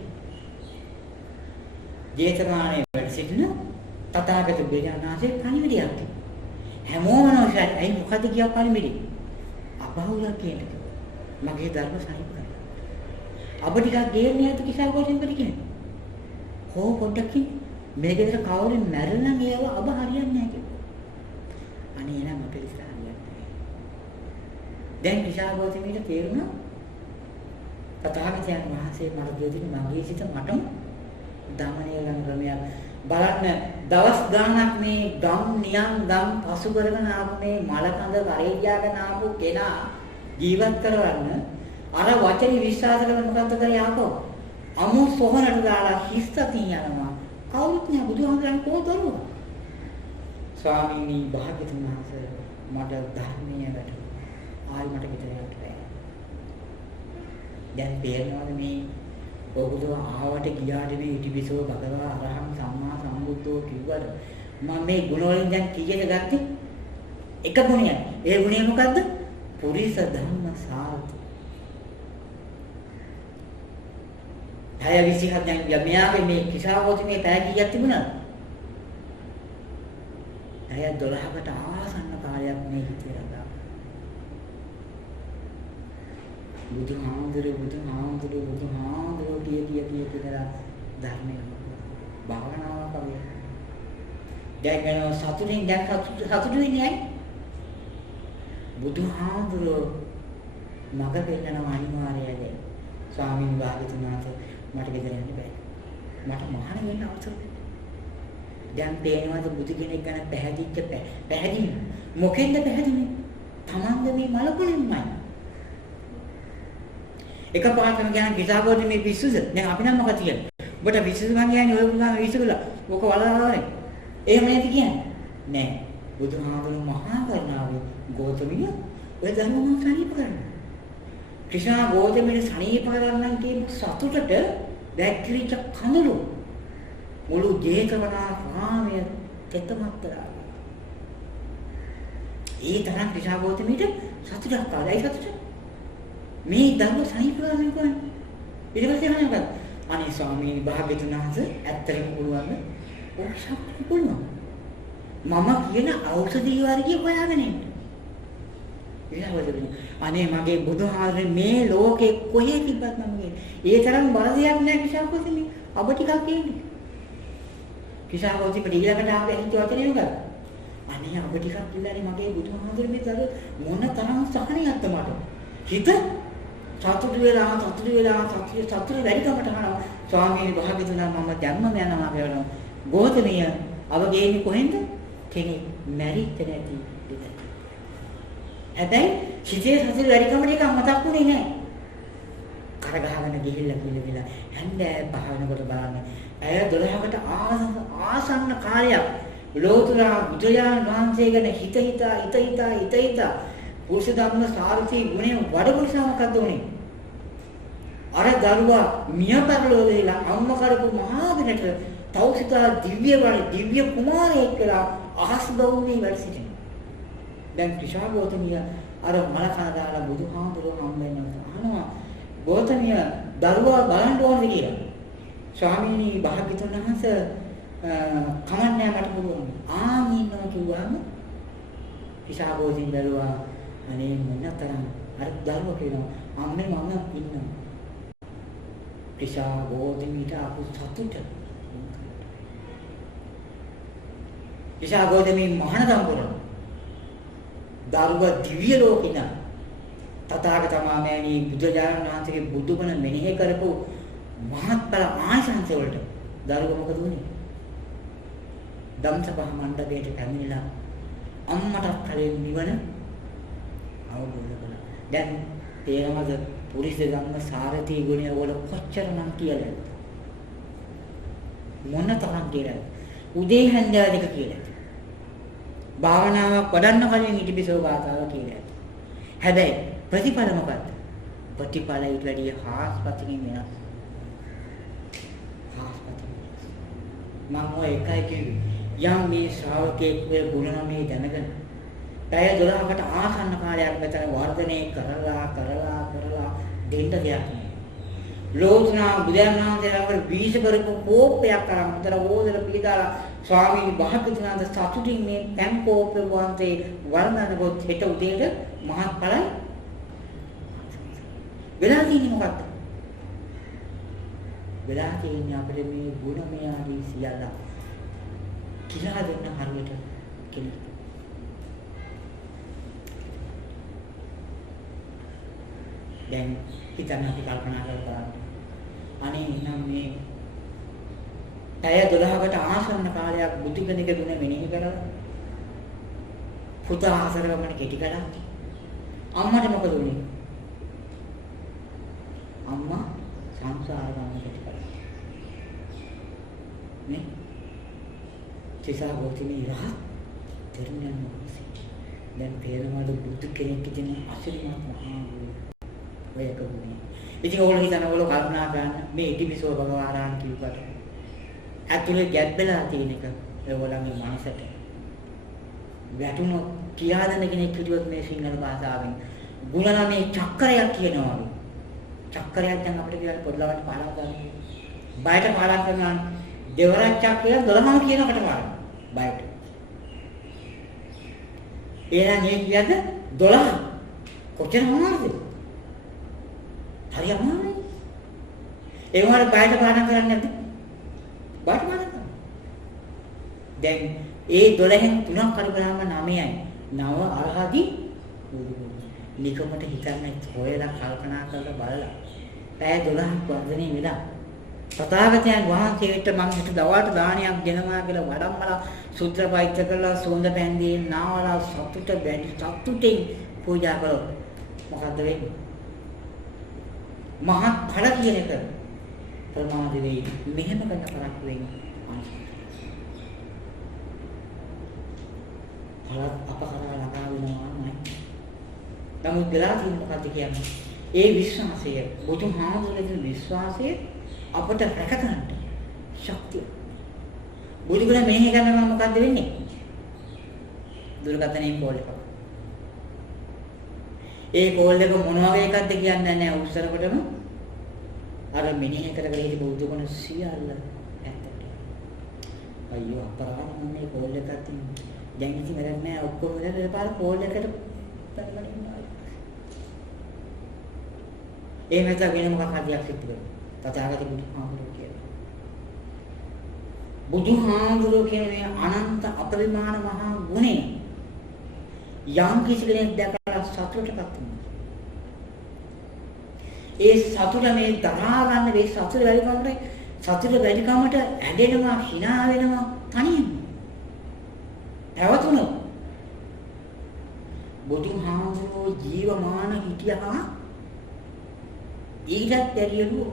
ජේතවනාරාමයේ වැඩ සිටින තථාගත බුදුරජාණන් වහන්සේ පණිවිඩයක් තිබුණා. හැමෝම නෝසයි අයි මොකද කියා පණිවිඩය? අබහුලක් කියන්නේ. මගේ ධර්ම සහිත කරා. අබ ටිකක් ගේන්නේ නැති කිසාගෝධිකකට කියන්නේ. හෝ පොඩ්ඩකින් මේ ගෙදර කවුරුන් මැරෙලා නම් ඒව අබ හරියන්නේ නැහැ කියලා. අනේ එනම් අපේ ඉස්සර හරියන්නේ නැහැ. දැන් කිසාගෝධිකයට තේරුණා තථාගතයන් වහන්සේ මට දෙදින මගේ සිත මටම දමණය කරන ක්‍රමයක් බලන්න. දවස් ගාණක් මේ ගම් නියම් ගම් පසු කරගෙන ආපු මේ මලකඳ කරේජාගෙන ආපු කෙනා ජීවත් කරවන්න අර වචනේ විශ්වාස කරන මොකද්ද කරේ ආපෝ? අමු සොහනට දාලා හිස්තතින් යනවා. කවුරුත් නෑ බුදුහාමුදුරන් කොහොමද? ස්වාමීනි භාග්‍යතුන් වහන්සේ මට ධර්මයේ වැටුණා. ආයි මට ගෙදර යන්න බෑ. දැන් තේරෙනවද මේ ඔබතුමා ආවට ගියාට මේ ඉටිපිසෝ භගවා අරහං සම්මා සම්බුද්ධෝ කිව්වට මම මේ ගුණ වලින් දැන් කීයද ගත්තේ? එක ගුණයක්. ඒ ගුණය මොකද්ද? පුරිස ධම්ම සාරති. 6:27 දැන් මෙයාගේ මේ කිසාවෝති මේ පැය කීයක් තිබුණාද? 12කට ආසන්න කාලයක් මේ හිතේ රඳා. බුදුහාමුදුරුවෝ කිය කියලා ධර්මයේ භාවනාවක් වගේ. දැන් යන සතුටින් දැන් සතුටු වෙන්නේ ඇයි? බුදුහාමුදුරුවෝ මඟ පෙන්නන අනිවාර්යයි. ස්වාමීන් වහන්සේ මට ගෙදර යන්න බෑ. මට මහාන වෙන්න අවසර දෙන්න. දැන් පේනවාද බුදු කෙනෙක් ගැන පැහැදිලි මොකෙන්ද පැහැදිලි? තමන්ද මේ මලකුණෙන්මයි. එකපාරටම කියන කිසාගෝධි මේ පිස්සුද? දැන් අපි නම් මොකද කියන්නේ? ඔබට පිස්සුද මං කියන්නේ ඔය පුතා පිස්සුකලා. ඔක වලවලනේ. එහෙම නේද කියන්නේ? නෑ. බුදුහාමුදුරුවෝ මහා කරුණාවෙන් ගෞතමිය ඔය ධර්ම මම සනීප කරනවා. ක්‍රිෂ්ණා ගෞතමිය සනීප කරන්නම් කියන සතුටට දැක්කිරිච්ච කඳුළු මුළු ජේතවනා රාමයේ තෙතමත් කරා. ඒ තරම් ක්‍රිෂ්ණා ගෞතමියට සතුටක් ආවා. ඒ සතුට මේ ධර්ම සනීප කරන්නේ කොහොමද? ඊට පස්සේ අහනවා අනේ ස්වාමීනි භාග්‍යතුන් වහන්සේ ඇත්තටම පුළුවන්ද? ඔව් ශක්තිය පුළුවන්. මම කියන ඖෂධී වර්ගය හොයාගෙන ඉන්න. අනේ මගේ බුදුහාමරේ මේ ලෝකේ කොහේ තිබ්බත් මම ඒ තරම් බලයක් නැහැ කිසාවකද මේ අබ ටිකක් කියන්නේ. කිසාවකද පිළිගලකට ආවේ හිත වචනේ නේද? අනේ අබ ටිකක් ඉල්ලන්නේ මගේ බුදුහාමරේ මේ තර මොන තරම් සහනයක්ද මට. හිත සතුටු වෙලා සතුටු වැඩිකමට අහනවා ස්වාමීනි භාග්‍යතුන් මම ජන්මම යනවා කියලා. ගෝතමිය අවගේන්නේ කොහෙන්ද? කෙනෙක් මැරිච්ච නැති දෙයක්. හැබැයි සිතේ සතුට වැඩිකමට ඒක මතක්ුනේ නැහැ. කර ගහගෙන ගිහිල්ලා කියලා හැන්දෑ භාවනකොට බලන්න. ඇය 12කට ආසන්න කාලයක් ලෝතුරා බුදුරජාණන් වහන්සේ ගැන හිත පුරුෂ ධම්ම සාරථී ගුණය වඩපු නිසා මොකද උනේ? අර දරුවා මිය පරලෝ වෙලා අම්ම කරපු මහා දිනට තවසිතා දිව්‍ය කුමාරයෙක් කියලා අහස් බවුනේ වැඩ සිටිනවා. දැන් ක්‍රිෂා ගෞතමිය අර මල කන දාලා බුදුහාමුදුරුවෝ හම්බෙන්න අහනවා ගෞතමිය දරුවා බලන්න ඕනේ කියලා. ස්වාමීනි භාග්‍යතුන් වහන්සේ කමන්නේ මට පුළුවන්. ආමින්නවා කිව්වම ක්‍රිෂා ගෞතමිය දරුවා අනේ මොනතරම් අර දරුවා කියනවා අම්මේ මම ඉන්නවා. ක්‍රිෂා ගෞතමියට අපු සතුට ක්‍රිෂා ගෞතමී මහානදම් කරනවා. දරුවා දිව්‍ය ලෝකින තථාගතමාමෑණී බුදුජානක වහන්සේගේ බුදුගුණ මෙනෙහි කරපු මහත්ඵල ආනිසංස වලට දරුවා මොකද වුනේ? ධම්සභා මණ්ඩපයට පැමිණිලා අම්මට කලින් නිවන අවබෝධ කළා. දැන් තේරමද පුරිස ධම්ම සාරථී ගුණය වල කොච්චරනම් කියලාද? මොන තරම් කියලාද? උදේ හන්දෑ දෙක කියලා. භාවනාවක් වඩන්න කලින් ඉතිපිසෝ වාතාව කියලා. හැබැයි ප්‍රතිඵල මොකද්ද? ප්‍රතිඵල ඊට වැඩිය හාස්පතින් වෙනස්. මම ඔය එකයි කිව්වේ යම් මේ ශ්‍රාවකෙක් වේ ගුණනමේ දැනගෙන පැය 12කට ආසන්න කාලයක් මෙතන වර්ධනය කරලා දෙන්න දෙයක් නෑ. ලෝතුනා බුදුරජාණන්සේලාට වීස කරපු කෝපයක් අරන් උතර ඕදල පිළිදාලා ස්වාමීන් වහන්සේ සතුටින් මේ පැන් කෝපේ වන්තේ වර්ණනකොත් හෙට උදේට මහත්ඵලයි වෙලා තියෙන්නේ මොකක්ද? වෙලා තියෙන්නේ අපිට මේ ගුණමය ආදී සියල්ල කියලා දෙන්න හරියට කෙනෙක්. දැන් හිතන්න අපි කල්පනා කරලා අනේ නම් මේ පැය 12කට ආසන්න කාලයක් බුද්ධ කෙනෙක් දුන මෙනෙහි කරලා පුතා ආසරවකට කෙටි කළා. අම්මට මොකද වුනේ? අම්මා සංසාර ගමන කෙටි කළා. නේ? තිසා ගොතිනේ රහ තෙරුණියන් වහන්සේ. දැන් තේරෙනවද බුද්ධ කෙනෙක් කියන අසිරිමත් මහා ඔය කවුනේ. ඉතින් ඕගොල්ලෝ හිතන ඕගොල්ලෝ කල්පනා කරන්න මේ ඉතිපිසෝ භගවාරාන් කියුවට ඇතුලේ ගැප් වෙලා තියෙන එක ඒගොල්ලන්ගේ මනසට වැටුණොත් කියා දෙන්න කෙනෙක් හිටියොත් මේ සිංහල භාෂාවෙන් ගුණනමේ චක්‍රයක් කියනවා. චක්‍රයක් දැන් අපිට කියලා පොඩ්ඩලවට පාඩම් ගන්න. බයට පාඩම් කරනවා දෙවරක් චක්‍රය 12ම කියනකට පාඩම්. බයට. එහෙනම් මේ කියන්නේ 12. කොච්චර මොනවද? හරි අමාරුයි. ඒ වුණාට බයට පාඩම් කරන්නේ නැද්ද? බයට පාඩම් කරනවා. දැන් ඒ 12න් 3ක් හරි බලන්න 9යි. 9 අරහදී නිකමට හිතන්නේ හොයලා කල්පනා කරලා බලලා. පැය 12ක් වර්ධනය වෙලා. තථාගතයන් වහන්සේට මම හිත දවල්ට දානයක් දෙනවා කියලා වඩම්මලා සුත්‍ර පවිත්‍ර කරලා සුවඳ පැන්දී නාවලා සතුට වැඩි සතුටින් පූජා කළොත් මොකද්ද වෙන්නේ? මහත් ඵල කියන එක ප්‍රමාද වෙයි. මෙහෙම කරන කරක් වෙන්නේ. හලත් අප කරා ළඟා වෙනවාමයි. නමුත් වෙලා තියෙන මොකද්ද කියන්නේ? ඒ විශ්වාසය, බුදුහාමුදුරගේ විශ්වාසය අපට රැකගන්න ශක්තිය. බුදුගුණ මෙහෙ කරනවා මොකද්ද වෙන්නේ? දුරකථනයෙන් කෝල් එකක්. ඒ කෝල් එක මොන වගේ එකක්ද කියන්නේ නැහැ උත්සරකොටම අර මෙනෙහි කර කර හිටපු බුදුගුණ සියල්ල ඇත්තට. අයියෝ අපරාධ මම මේ කෝල් එකක් තියෙනවා. දැන් ඉතින් වැඩක් නැහැ ඔක්කොම ඉඳලා පාර කෝල් එකට පැනලා ඉන්නවා. එහෙම නැත්නම් වෙන මොකක් හදියක් සිද්ධ වෙනවා. තථාගත බුදුහාමුදුරුවෝ කියනවා. බුදුහාමුදුරුවෝ කියන මේ අනන්ත අපරිමාණ මහා ගුණය යම් කිසි කෙනෙක් දැකලා සතුටටපත් වෙනවා. ඒ සතුට මේ දරා ගන්න මේ සතුට වැඩිකමට ඇඬෙනවා, hina වෙනවා තනියම. පැවතුණු බුදුහාමුදුරුවෝ ජීවමාන හිටියා ඊටත් ඇරියලු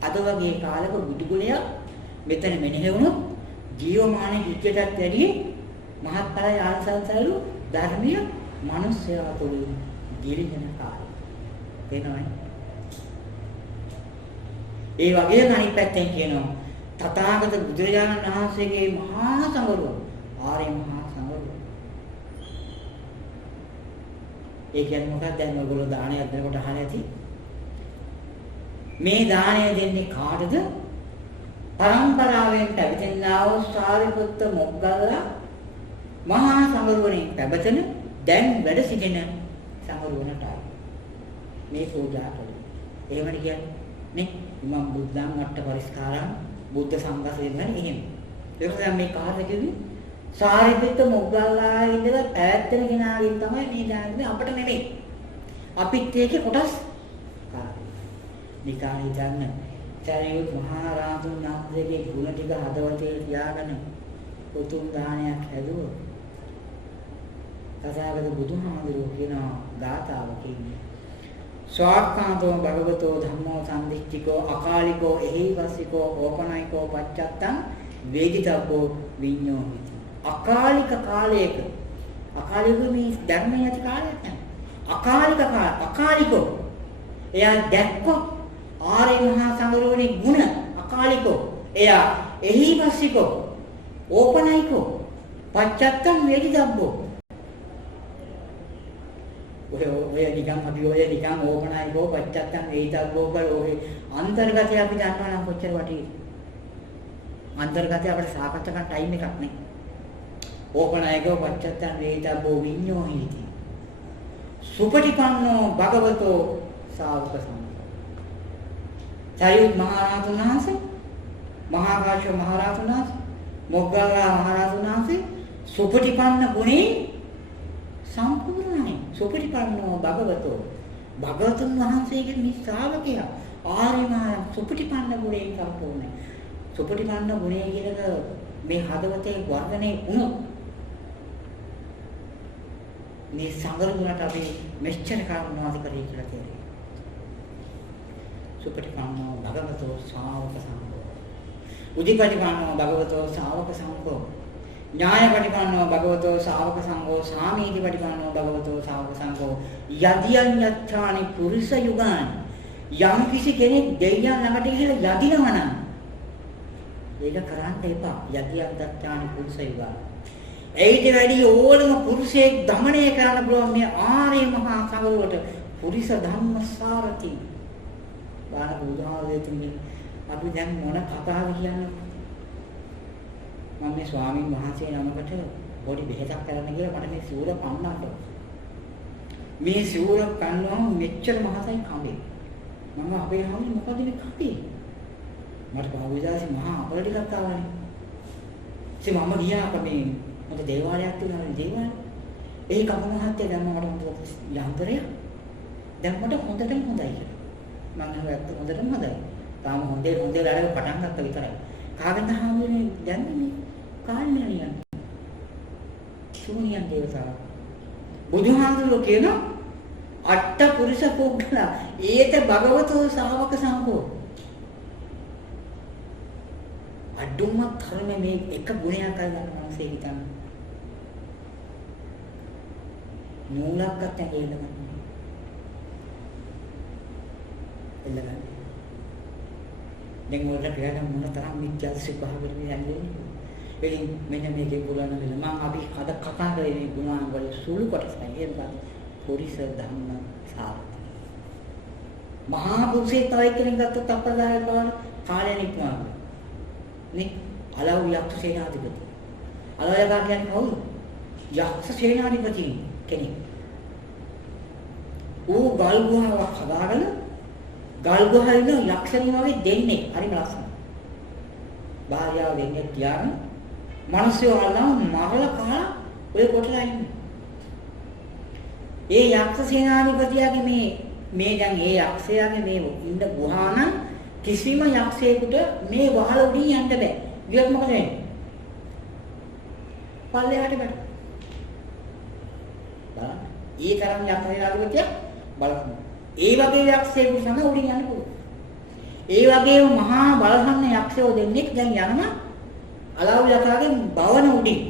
අද වගේ කාලක බුදුගුණයක් මෙතන මෙනෙහි වුණොත් ජීවමාන හිටියටත් වැඩි මහත්ඵල ආනිසංසයලු ධර්මීය මනුස්සයා තුළින් ගිලිහෙන කාලය. තේනවද? ඒ වගේම අනිත් පැත්තෙන් කියනවා තථාගත බුදුරජාණන් වහන්සේගේ මහා සංගරුව ආර්ය මහා සංගරුව. ඒ කියන්නේ මොකක්ද? දැන් ඔයගොල්ලෝ දානයක් දෙනකොට අහලා ඇති. මේ දාණය දෙන්නේ කාටද? පරම්පරාවෙන් පැවිදෙන්නා වූ සාරිපුත්ත මොග්ගල්ලා මහා සංගරුවනේ පැවතෙන දැන් වැඩ සිටින සංගරුවනටයි මේ පූජා කළේ. එහෙමද කියන්නේ නේ? ඉමම් බුද්ධං අට්ඨ පරිස්කාරං බුද්ධ සංඝසේනන එහෙම. ඒක තමයි මේ කාර්ය කිව්වේ. සාරිපුත්ත මොග්ගල්ලා ඉඳලා පැවැත්වෙන කෙනාගෙන් තමයි මේ දාන්නේ අපිට නෙමෙයි. අපිත් ඒකේ කොටස් නිකාය ගන්න සරියුත් මහා රාජුන් වහන්සේගේ ගුණ ටික හදවතේ තියාගෙන උතුම් දානයක් හැදුවොත් තථාගත බුදුහාමුදුරුවෝ කියන ගාථාවකින් ස්වාක්ඛාතෝ භගවතෝ ධම්මෝ සම්දිච්චිකෝ අකාලිකෝ එහිවසිකෝ ඕපනයිකෝ පච්චත්තං වේදිතබ්බෝ විඤ්ඤෝ අකාලික කාලයක අකාලික මේ ධර්මයේ ඇති කාලයක් නැහැ අකාලිකෝ එයා දැක්කොත් ආර්ය මහා සංගරුවනේ ගුණ අකාලිකෝ එයා එහිවසිකෝ ඕපනයිකෝ පච්චත්තං වේදිතබ්බෝ ඔය නිකන් අපි ඔය නිකන් ඕපනයිකෝ පච්චත්තං වේදිතබ්බෝ කියලා ඔය අන්තර්ගතය අපි දන්නවා නම් කොච්චර වටියි අන්තර්ගතය අපිට සාකච්ඡා කරන්න ටයිම් එකක් නැහැ ඕපනයිකෝ පච්චත්තං වේදිතබ්බෝ විඤ්ඤෝ හිති සුපටිපන්නෝ භගවතෝ ශාවක සංඝ සරියුත් මහ රහතන් වහන්සේ මහා කාශ්‍යප මහ රහතන් වහන්සේ මොග්ගල්ලා මහ රහතන් වහන්සේ සුපටිපන්න ගුණේ සම්පූර්ණයි සුපටිපන්නෝ භගවතෝ භගවතුන් වහන්සේගේ මේ ශ්‍රාවකයා ආර්ය මහා සුපටිපන්න ගුණේ සම්පූර්ණයි සුපටිපන්න ගුණේ කියනක මේ හදවතේ වර්ධනය වුණොත් මේ සංගරුණට අපි මෙච්චර කාරණාවද කරේ කියලා කියනවා සුපටිපන්නෝ භගවතෝ ශාවක සංඝෝ උදිපටිපන්නෝ භගවතෝ ශාවක සංඝෝ ඥායපටිපන්නෝ භගවතෝ ශාවක සංඝෝ සාමීතිපටිපන්නෝ භගවතෝ ශාවක සංඝෝ යදියන් යච්ඡානි පුරිස යුගාන් යම් කිසි කෙනෙක් දෙවියන් ළඟට ගිහලා යදිනවා නම් ඒක කරන්න එපා යදියන් යච්ඡානි පුරිස යුගාන් ඒිට වැඩි ඕනම පුරුෂයෙක් দমনය කරන්න පුළුවන් මේ ආර්ය මහා සංඝරුවට පුරිස ධම්මසාරති බාන බුදුහාමුදුරුවෝ තුමින් අපි දැන් මොන කතාවද කියන්නේ මම මේ ස්වාමීන් වහන්සේ නමකට පොඩි බෙහෙතක් කරන්න කියලා මට මේ සිවුර පන්නන්න මේ සිවුර පන්නවම මෙච්චර මහසයි කඹේ මම අපේ හැමෝම මොකද මේ කඹේ මට කවුරුදාසි මහා අපල ටිකක් ආවනේ ඉතින් මම ගියා අප මේ මොකද දේවාලයක් තියෙනවා දේවාලය ඒ කඹ මහත්තයා දැන් මට හොඳ යන්ත්‍රය දැන් මට හොඳටම හොඳයි මම හිතුවා හොඳටම හොඳයි තාම හොඳේ වැඩ පටන් ගත්තා විතරයි කාගෙන්ද හාමුදුරනේ දැන් මේ කාල්මණියන් ශූන්‍යයන් දේවතාව බුදුහාමුදුරුවෝ කියන අට්ඨ පුරුෂ පුද්ගලා ඒත භගවතෝ ශාවක සංඝෝ අඩුම කර්ම මේ එක ගුණයක් අරගෙන මනසේ හිතන්න නූලක් ගන්න කියලා එල්ලගන්න. දැන් ඔයාලට කියන්න මොන තරම් මිත්‍යා ස්වභාවයකට යන්නේ. එලින් මෙන්න මේකේ පුරාණ වෙන මම අපි අද කතා කරේ මේ ගුණාංග වල සුළු කොටසයි. ඒක තමයි පුරිස ධම්ම සාරති. මහා පුරුෂයෙක් තව එක්කෙනෙක් ගත්තොත් අප්‍රදායක බලන්න කාලය නික්මනවා. නේ අලව් යක්ෂ සේනාධිපති. අලව් යකා කියන්නේ කවුද? යක්ෂ සේනාධිපති කෙනෙක්. ඌ ගල් ගුහාවක් හදාගෙන ගල් ගුහාවේ ඉන්න යක්ෂණී වගේ දෙන්නේ හරි ලස්සනයි. භාර්යාව දෙන්නේ තියාගෙන මිනිස්සු අල්ලම මරලා කහලා ඔය කොටලා ඉන්නේ. ඒ යක්ෂ සේනාධිපතියාගේ මේ දැන් ඒ යක්ෂයාගේ මේ ඉන්න ගුහා නම් කිසිම යක්ෂයෙකුට මේ වහල උඩින් යන්න බෑ. ගියොත් මොකද වෙන්නේ? පල්ලෙහාට බැට. බලන්න. ඒ තරම් යක්ෂ සේනාධිපතිය බලන්න. ඒ වගේ යක්ෂයෙකුට තමයි උඩින් යන්න පුළුවන්. ඒ වගේම මහා බලසන්න යක්ෂයෝ දෙන්නෙක් දැන් යනවා අලව් යකාගේ භවන උඩින්.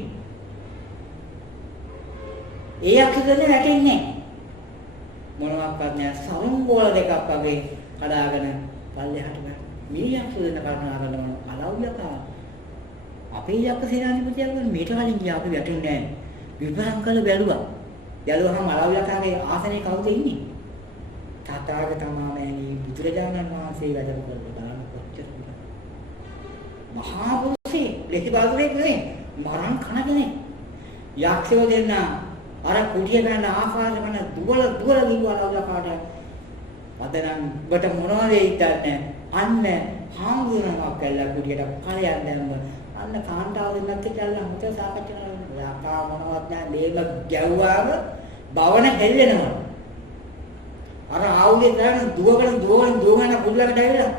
ඒ යක්ෂ දෙන්නේ වැටෙන්නේ මොනවාක්වත් නෑ සම්බෝල දෙකක් වගේ කඩාගෙන පල්ලෙහාට ගන්න. මේ යක්ෂ දෙන්න කරුණා කරනවා අලව් යකා. අපේ යක්ෂ සේනාධිපතියා කියන්නේ මීට කලින් ගියා අපි වැටෙන්නේ නෑ. විපරම් කළ බැලුවා. බැලුවහම අලව් යකාගේ ආසනේ කවුද ඉන්නේ? තථාගතමහණෙනි බුදුරජාණන් වහන්සේ වැඩ කරලා දාන කොච්චර මහා පුරුෂේ ලෙහි බාදුරේ නෙවෙයි මරණ කන කෙනෙක් යක්ෂයෝ දෙන්න අර කුටිය ගන්න ආකාරය කරන දුවල ගිහුවා ලව්ලකාට අදනම් ඔබට මොනවද හිතන්නේ අන්න හාමුදුරනක් කළා කුටියට කලයක් දැම්ම අන්න කාන්තාව දෙන්නත් කියලා හිත සාකච්ඡා කරනවා යකා මොනවත් නැහැ මේක ගැව්වාම බවන හෙල්ලෙනවා අර ආවුලේ දාන දුවගෙන කුල්ලකට ඇවිල්ලා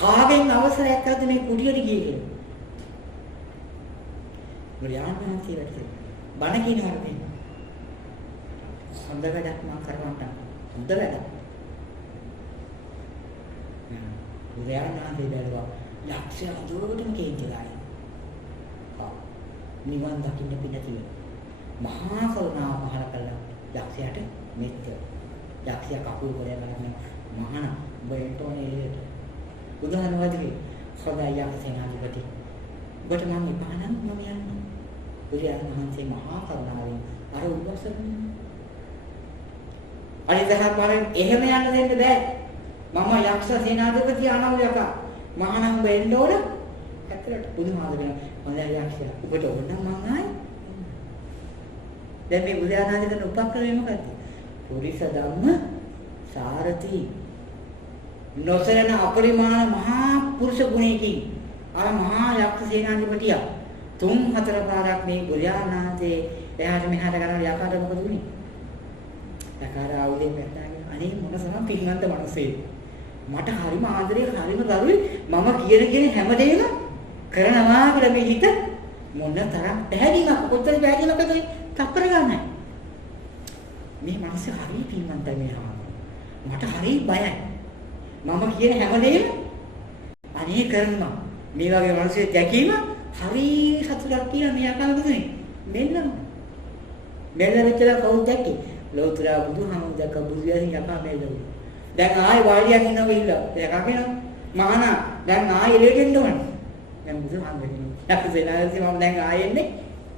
කාගෙන් අවසරයක් අරද මේ කුඩියට ගියේ කියලා. මුලියාන්තන් කියලා බණ කියනවා මේ. හොඳ වැඩක් මම කරවන්න. හොඳ වැඩක්. මුලියාන්තන් දෙදරුවා යක්ෂයා දුරටම කේන්තිලා. නිවන් දකින්න පිණිස මහා කරුණාව පහළ කළා යක්ෂයාට මෙත්ත. යක්ෂයා කකුල් වල යනවා මහාන බෙන්ටෝනේ එළියට. උදාහරණවදී සදා යක්ෂ සේනාධිපති. ඔබට මම ඉපහනන් මම යන්නේ. බුදුරජාණන් වහන්සේ මහා කරුණාවෙන් අර උපසරණ. අනිදහක් වරෙන් එහෙම යන්න දෙන්න බෑ. මම යක්ෂ සේනාධිපති අනවයක මහානම් වෙන්න ඕන. ඇත්තට බුදුහාමුදුරනේ මම යක්ෂයා. ඔබට ඕන නම් මං ආයි. දැන් මේ බුදුරජාණන් වහන්සේ උපක්‍රමය මොකද්ද? පුරිස ධම්ම සාරති නොසලන අපරිමාණ මහා පුරුෂ ගුණයකින් අර මහා යක්ෂ සේනාධිපතියා 3-4 පාරක් මේ බුදුරජාණන්සේ එහාට මෙහාට කරන යකාට මොකද වුනේ? යකාට ආවුලේ පැටාගෙන අනේ මොන සම පිළිගන්ත මිනිස්සේ මට හරිම ආදරේ හරිම දරුවේ මම කියන හැමදේම කරනවා කියලා මේ හිත මොන තරම් පැහැදිලිමක් කොච්චර පැහැදිලිමක්ද තප්පර ගන්නයි මේ මිනිස්සු හරි පිළිමන්තයි මේ මට හරි බයයි මම කියන හැමදේම අනේ කරනවා මේ වගේ මිනිස්සු දැකීම හරි සතුටක් කියලා මේ අකල්පනේ මෙන්න මෙතන කවුද දැක්කේ ලෝතර බුදුහාමුදුරුවෝ දැක්ක බුදුයන් යකා මෙල්ලු දැන් ආයෙ වාඩියක් ඉන්නවා කියලා දැන් කපේන මහානා දැන් ආයෙ එළියට එන්න ඕන දැන් බුදුහාමුදුරුවෝ යක්ෂේනාදී මම දැන් ආයෙ එන්නේ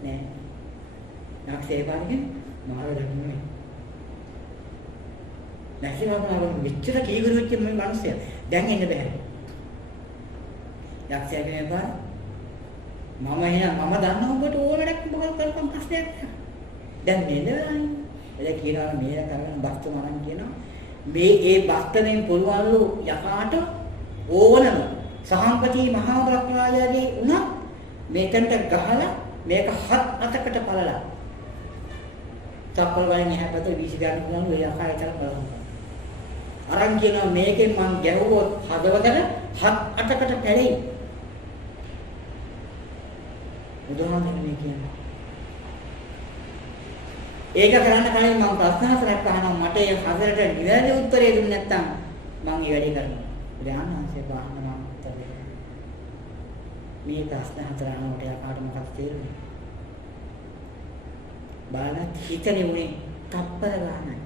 නෑ යක්ෂේ පාරේ මාර දැක්ුනේ නැතිවම මෙච්චර කීගුරු වෙච්ච මේ මිනිස්සයා දැන් එන්න බෑ. යක්ෂයා කියනවා මම දන්නවා ඔබට ඕන වැඩක් ඔබ කරපම් ප්‍රශ්නයක් නෑ. දැන් නේද? එද කියනවා මේ කරගෙන බස්තු මරන් කියනවා මේ ඒ බස්තෙන් පොළවලු යකාට ඕනම සහම්පති මහා බ්‍රහ්මයාගේ උනා මේකට ගහලා මේක 7-8කට පළලා චප්පල් වලින් එහාට වීසි ගන්න පුළුවන් ඔය යකාට බලන්න. අරන් කියනවා මේකෙන් මං ගැහුවොත් හදවතට 7-8කට පැලෙයි. බුදුහාමුදුරනේ කියනවා. ඒක කරන්න කලින් මම ප්‍රශ්න හතරක් අහනවා මට ඒ හතරට නිවැරදි උත්තරේ දුන්නේ නැත්නම් මම ඒ වැඩේ කරනවා. ධ්‍යානංශය බාහනවා උත්තරේ. මේ ප්‍රශ්න හතර අහනකොට යාකාට මොකක්ද තේරෙන්නේ? බලන්න හිතනේ උනේ තප්පර ගානයි.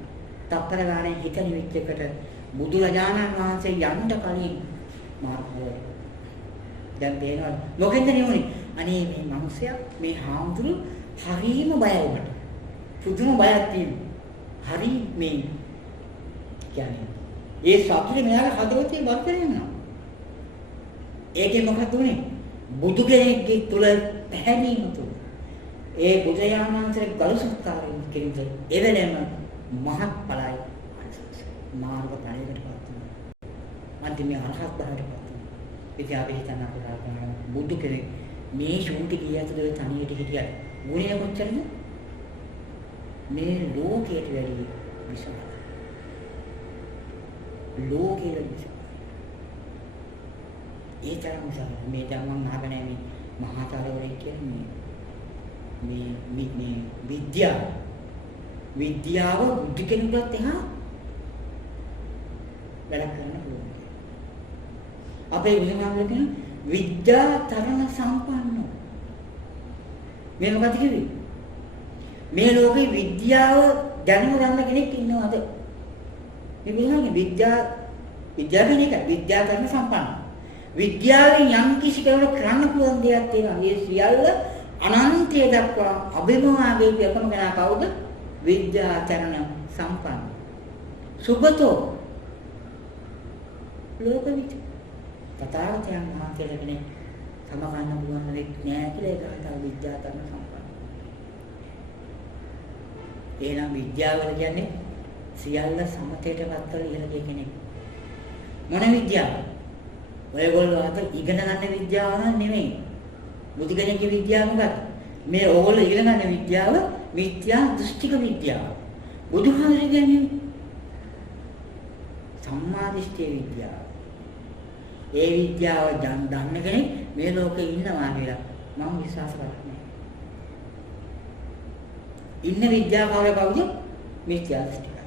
තප්පර ගානේ හිත නිවිච්ච එකට බුදුරජාණන් වහන්සේ යන්න කලින් මාර්ගය දැන් පේනවා. මොකෙන්ද නෙවුනේ? අනේ මේ මිනිස්සයා මේ හාමුදුරු හරීම බයයි උකට. පුදුම බයක් තියෙනවා. හරි මේ කියන්නේ ඒ සතුටේ මෙයාගේ හදවතේ බල කරනවා. ඒකේ මොකක්ද උනේ? බුදු කෙනෙක්ගේ තුල පැහැදීම තුල ඒ බුදුරජාණන් වහන්සේගේ ගරු සත්කාරයෙන් කෙරෙන එවැනම මහත් ඵලයි මාර්ග ඵලයකට පත් වෙනවා. අන්තිමේ අරහත් භාවයට පත් වෙනවා. ඉතින් අපි හිතන්න අපේ බුදු කෙනෙක් මේ ශුන්ටි ගියතුලේ තනියට හිටියත් ගුණය කොච්චරද? මේ ලෝකයට වැඩි විශාල. ලෝකයට විශාල. ඒ තරම් විශාල. මේ දැන් මම අහගෙන මේ මහාචාර්යවරයෙක් කියන්නේ මේ විද්‍යාව බුද්ධ කෙනෙකුට එහා වැඩ කරන්න පුළුවන්. අපේ විද්‍යාඥයෝ කියන විද්‍යා තරණ සම්පන්නෝ. මේ මොකද කිව්වේ? මේ ලෝකේ විද්‍යාව දැනුම ගන්න කෙනෙක් ඉන්නවද? මේ විදිහට විද්‍යාව කෙනෙක් විද්‍යා තරණ සම්පන්න. විද්‍යාවෙන් යම් කිසි කෙනෙකුට කරන්න පුළුවන් දෙයක් තියෙනවා. ඒ සියල්ල අනන්තය දක්වා අභිමවාගේ එකම කෙනා කවුද? විද්‍යාචරණ සම්පන්න. සුබතෝ ලෝකවිච තථාගතයන් වහන්සේලා කෙනෙක් සමගන්න පුළුවන් වෙක් නෑ කියලා ඒකට තව විද්‍යාචරණ සම්පන්න. එහෙනම් විද්‍යාව කියන්නේ සියල්ල සමතේටපත් කරලා ඉහළ ගිය කෙනෙක්. මොන විද්‍යාව? ඔයගොල්ලෝ අත ඉගෙන ගන්න විද්‍යාව නෙමෙයි. බුදු කෙනෙක්ගේ විද්‍යාව මොකක්ද? මේ ඕගොල්ලෝ ඉගෙන ගන්න විද්‍යාව මිත්‍යා දෘෂ්ටික විද්‍යාව. බුදුහාමුදුරුවෝ කියන්නේ සම්මා දිට්ඨි විද්‍යාව. ඒ විද්‍යාව දන්න කෙනෙක් මේ ලෝකේ ඉන්නවා කියලා මම විශ්වාස කරන්නේ. ඉන්න විද්‍යාවකාරය කවුද? මිත්‍යා දෘෂ්ටිකයි.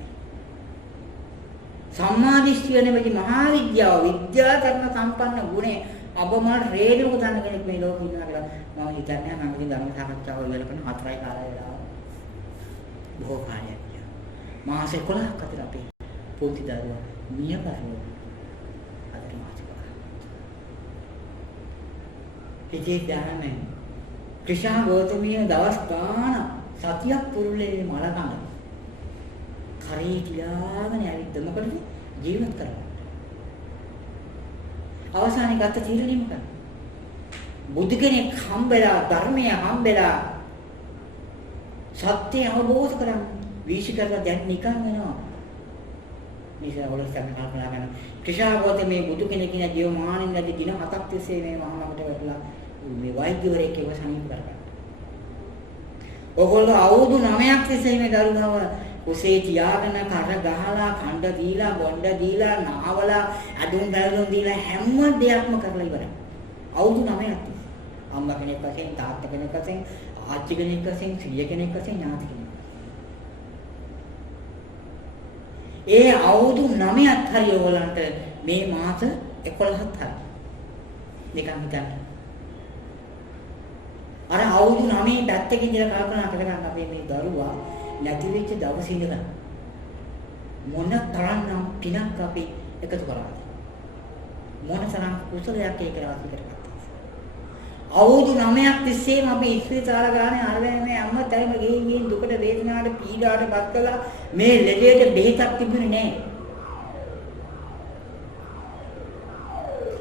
සම්මා දිට්ඨිය නෙවෙයි මහා විද්‍යාව. විද්‍යාකරණ සම්පන්න ගුණේ අපමණ රේඩියෝ දාන කෙනෙක් මේ ලෝකේ ඉන්නවා කියලා මම හිතන්නේ. මම ඉතින් ධර්ම සාකච්ඡාව ඉවර කරන 4යි කාලය වෙලා බොහෝ කාලයක් ගියා. මාස 11ක් අතර අපේ පොඩි දරුවා මිය පරලෝ අද මාස 11ක්. ඉතින් දැනන්නේ ක්‍රිෂා ගෞතමිය දවස් ගාන සතියක් පුරුල්ලේ මල කන කරේ තියාගෙන ඇවිත් මොකටද ජීවත් කරන්නේ. අවසානයේ ගත්ත තීරණය මොකක්ද? බුදු කෙනෙක් හම්බෙලා ධර්මය හම්බෙලා සත්‍ය අවබෝධ කරගන්න වීශි කරලා දැන් නිකන් වෙනවා. නිසා වල සම්කල්පනා කරන ක්‍රිෂාවෝතේ මේ බුදු කෙනෙක් කියන ජීවමානින් නැති දින 7ක් තිස්සේ මේ මහාමකට වැටලා මේ වෛද්‍යවරයෙක් ඒව සනීප කරගන්න. ඔයගොල්ලෝ අවුරුදු 9ක් තිස්සේ මේ දරුගාව කුසේ තියාගෙන කර ගහලා කණ්ඩ දීලා බොණ්ඩ දීලා නාවලා අඳුන් බැලුම් දීලා හැම දෙයක්ම කරලා ඉවරයි. අවුරුදු 9ක් තිස්සේ. අම්මා කෙනෙක් වශයෙන් තාත්තා කෙනෙක් වශයෙන් ආච්චි කෙනෙක් වශයෙන් සීය කෙනෙක් වශයෙන් ඥාති කෙනෙක්. ඒ අවුරුදු 9ක් හරි ඕගලන්ට මේ මාස 11ක් හරි. නිකන් හිතන්න. අර අවුරුදු 9 පැත්තකින් ඉඳලා කල්පනා කරගන්න අපේ මේ දරුවා නැති වෙච්ච දවසේ ඉඳලා මොන තරම්නම් පිනක් අපි එකතු කරාද? මොන තරම් කුසලයක් ඒක රාශි කරගත්තා. අවුරුදු 9ක් තිස්සේම අපි ඉස්පිරිතාල ගානේ අරගෙන අම්මා තරම ගිහින් දුකට වේදනාවට පීඩාවට පත් කළා. මේ ලෙඩේට බෙහෙතක් තිබුණේ නැහැ.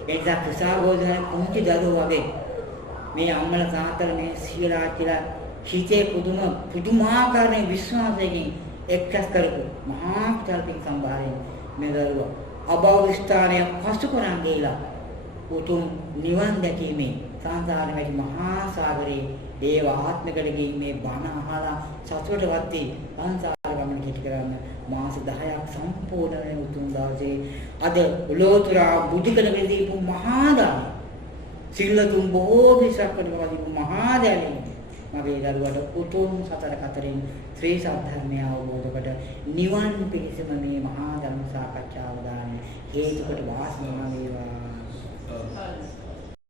ඒක කුසාවෝදන කුංචි දරුවෝ වගේ මේ අම්මලා තාත්තලා මේ සියලා කියලා හිතේ පුදුමාකාර විශ්වාසයකින් එක්කස් කරපු මහා කල්පික සම්භාරයෙන් මේ දරුවා අභව ස්ථානය පසු කරන් ගිලා උතුම් නිවන් දැකීමේ සංසාරයේ මහා සාගරේ දේව ආත්මකට ගිහින් මේ බණ අහලා සතුටවත් වී සංසාර ගමන කෙටි කරන්න මාස 10ක් සම්පූර්ණ වෙන උතුම් දවසේ අද උලෝතුරා බුද්ධකලෙ දීපු මහා දාන සිල්ලතුන් බොහෝ විශ්වාසකට වදිපු මහා දානෙ මගේ දරුවට උතුම් සතර කතරින් ශ්‍රී සද්ධර්මය අවබෝධ කොට නිවන් පිණිසම මේ මහා ධර්ම සාකච්ඡාව දාන හේතු කොට වාසනාව වේවා.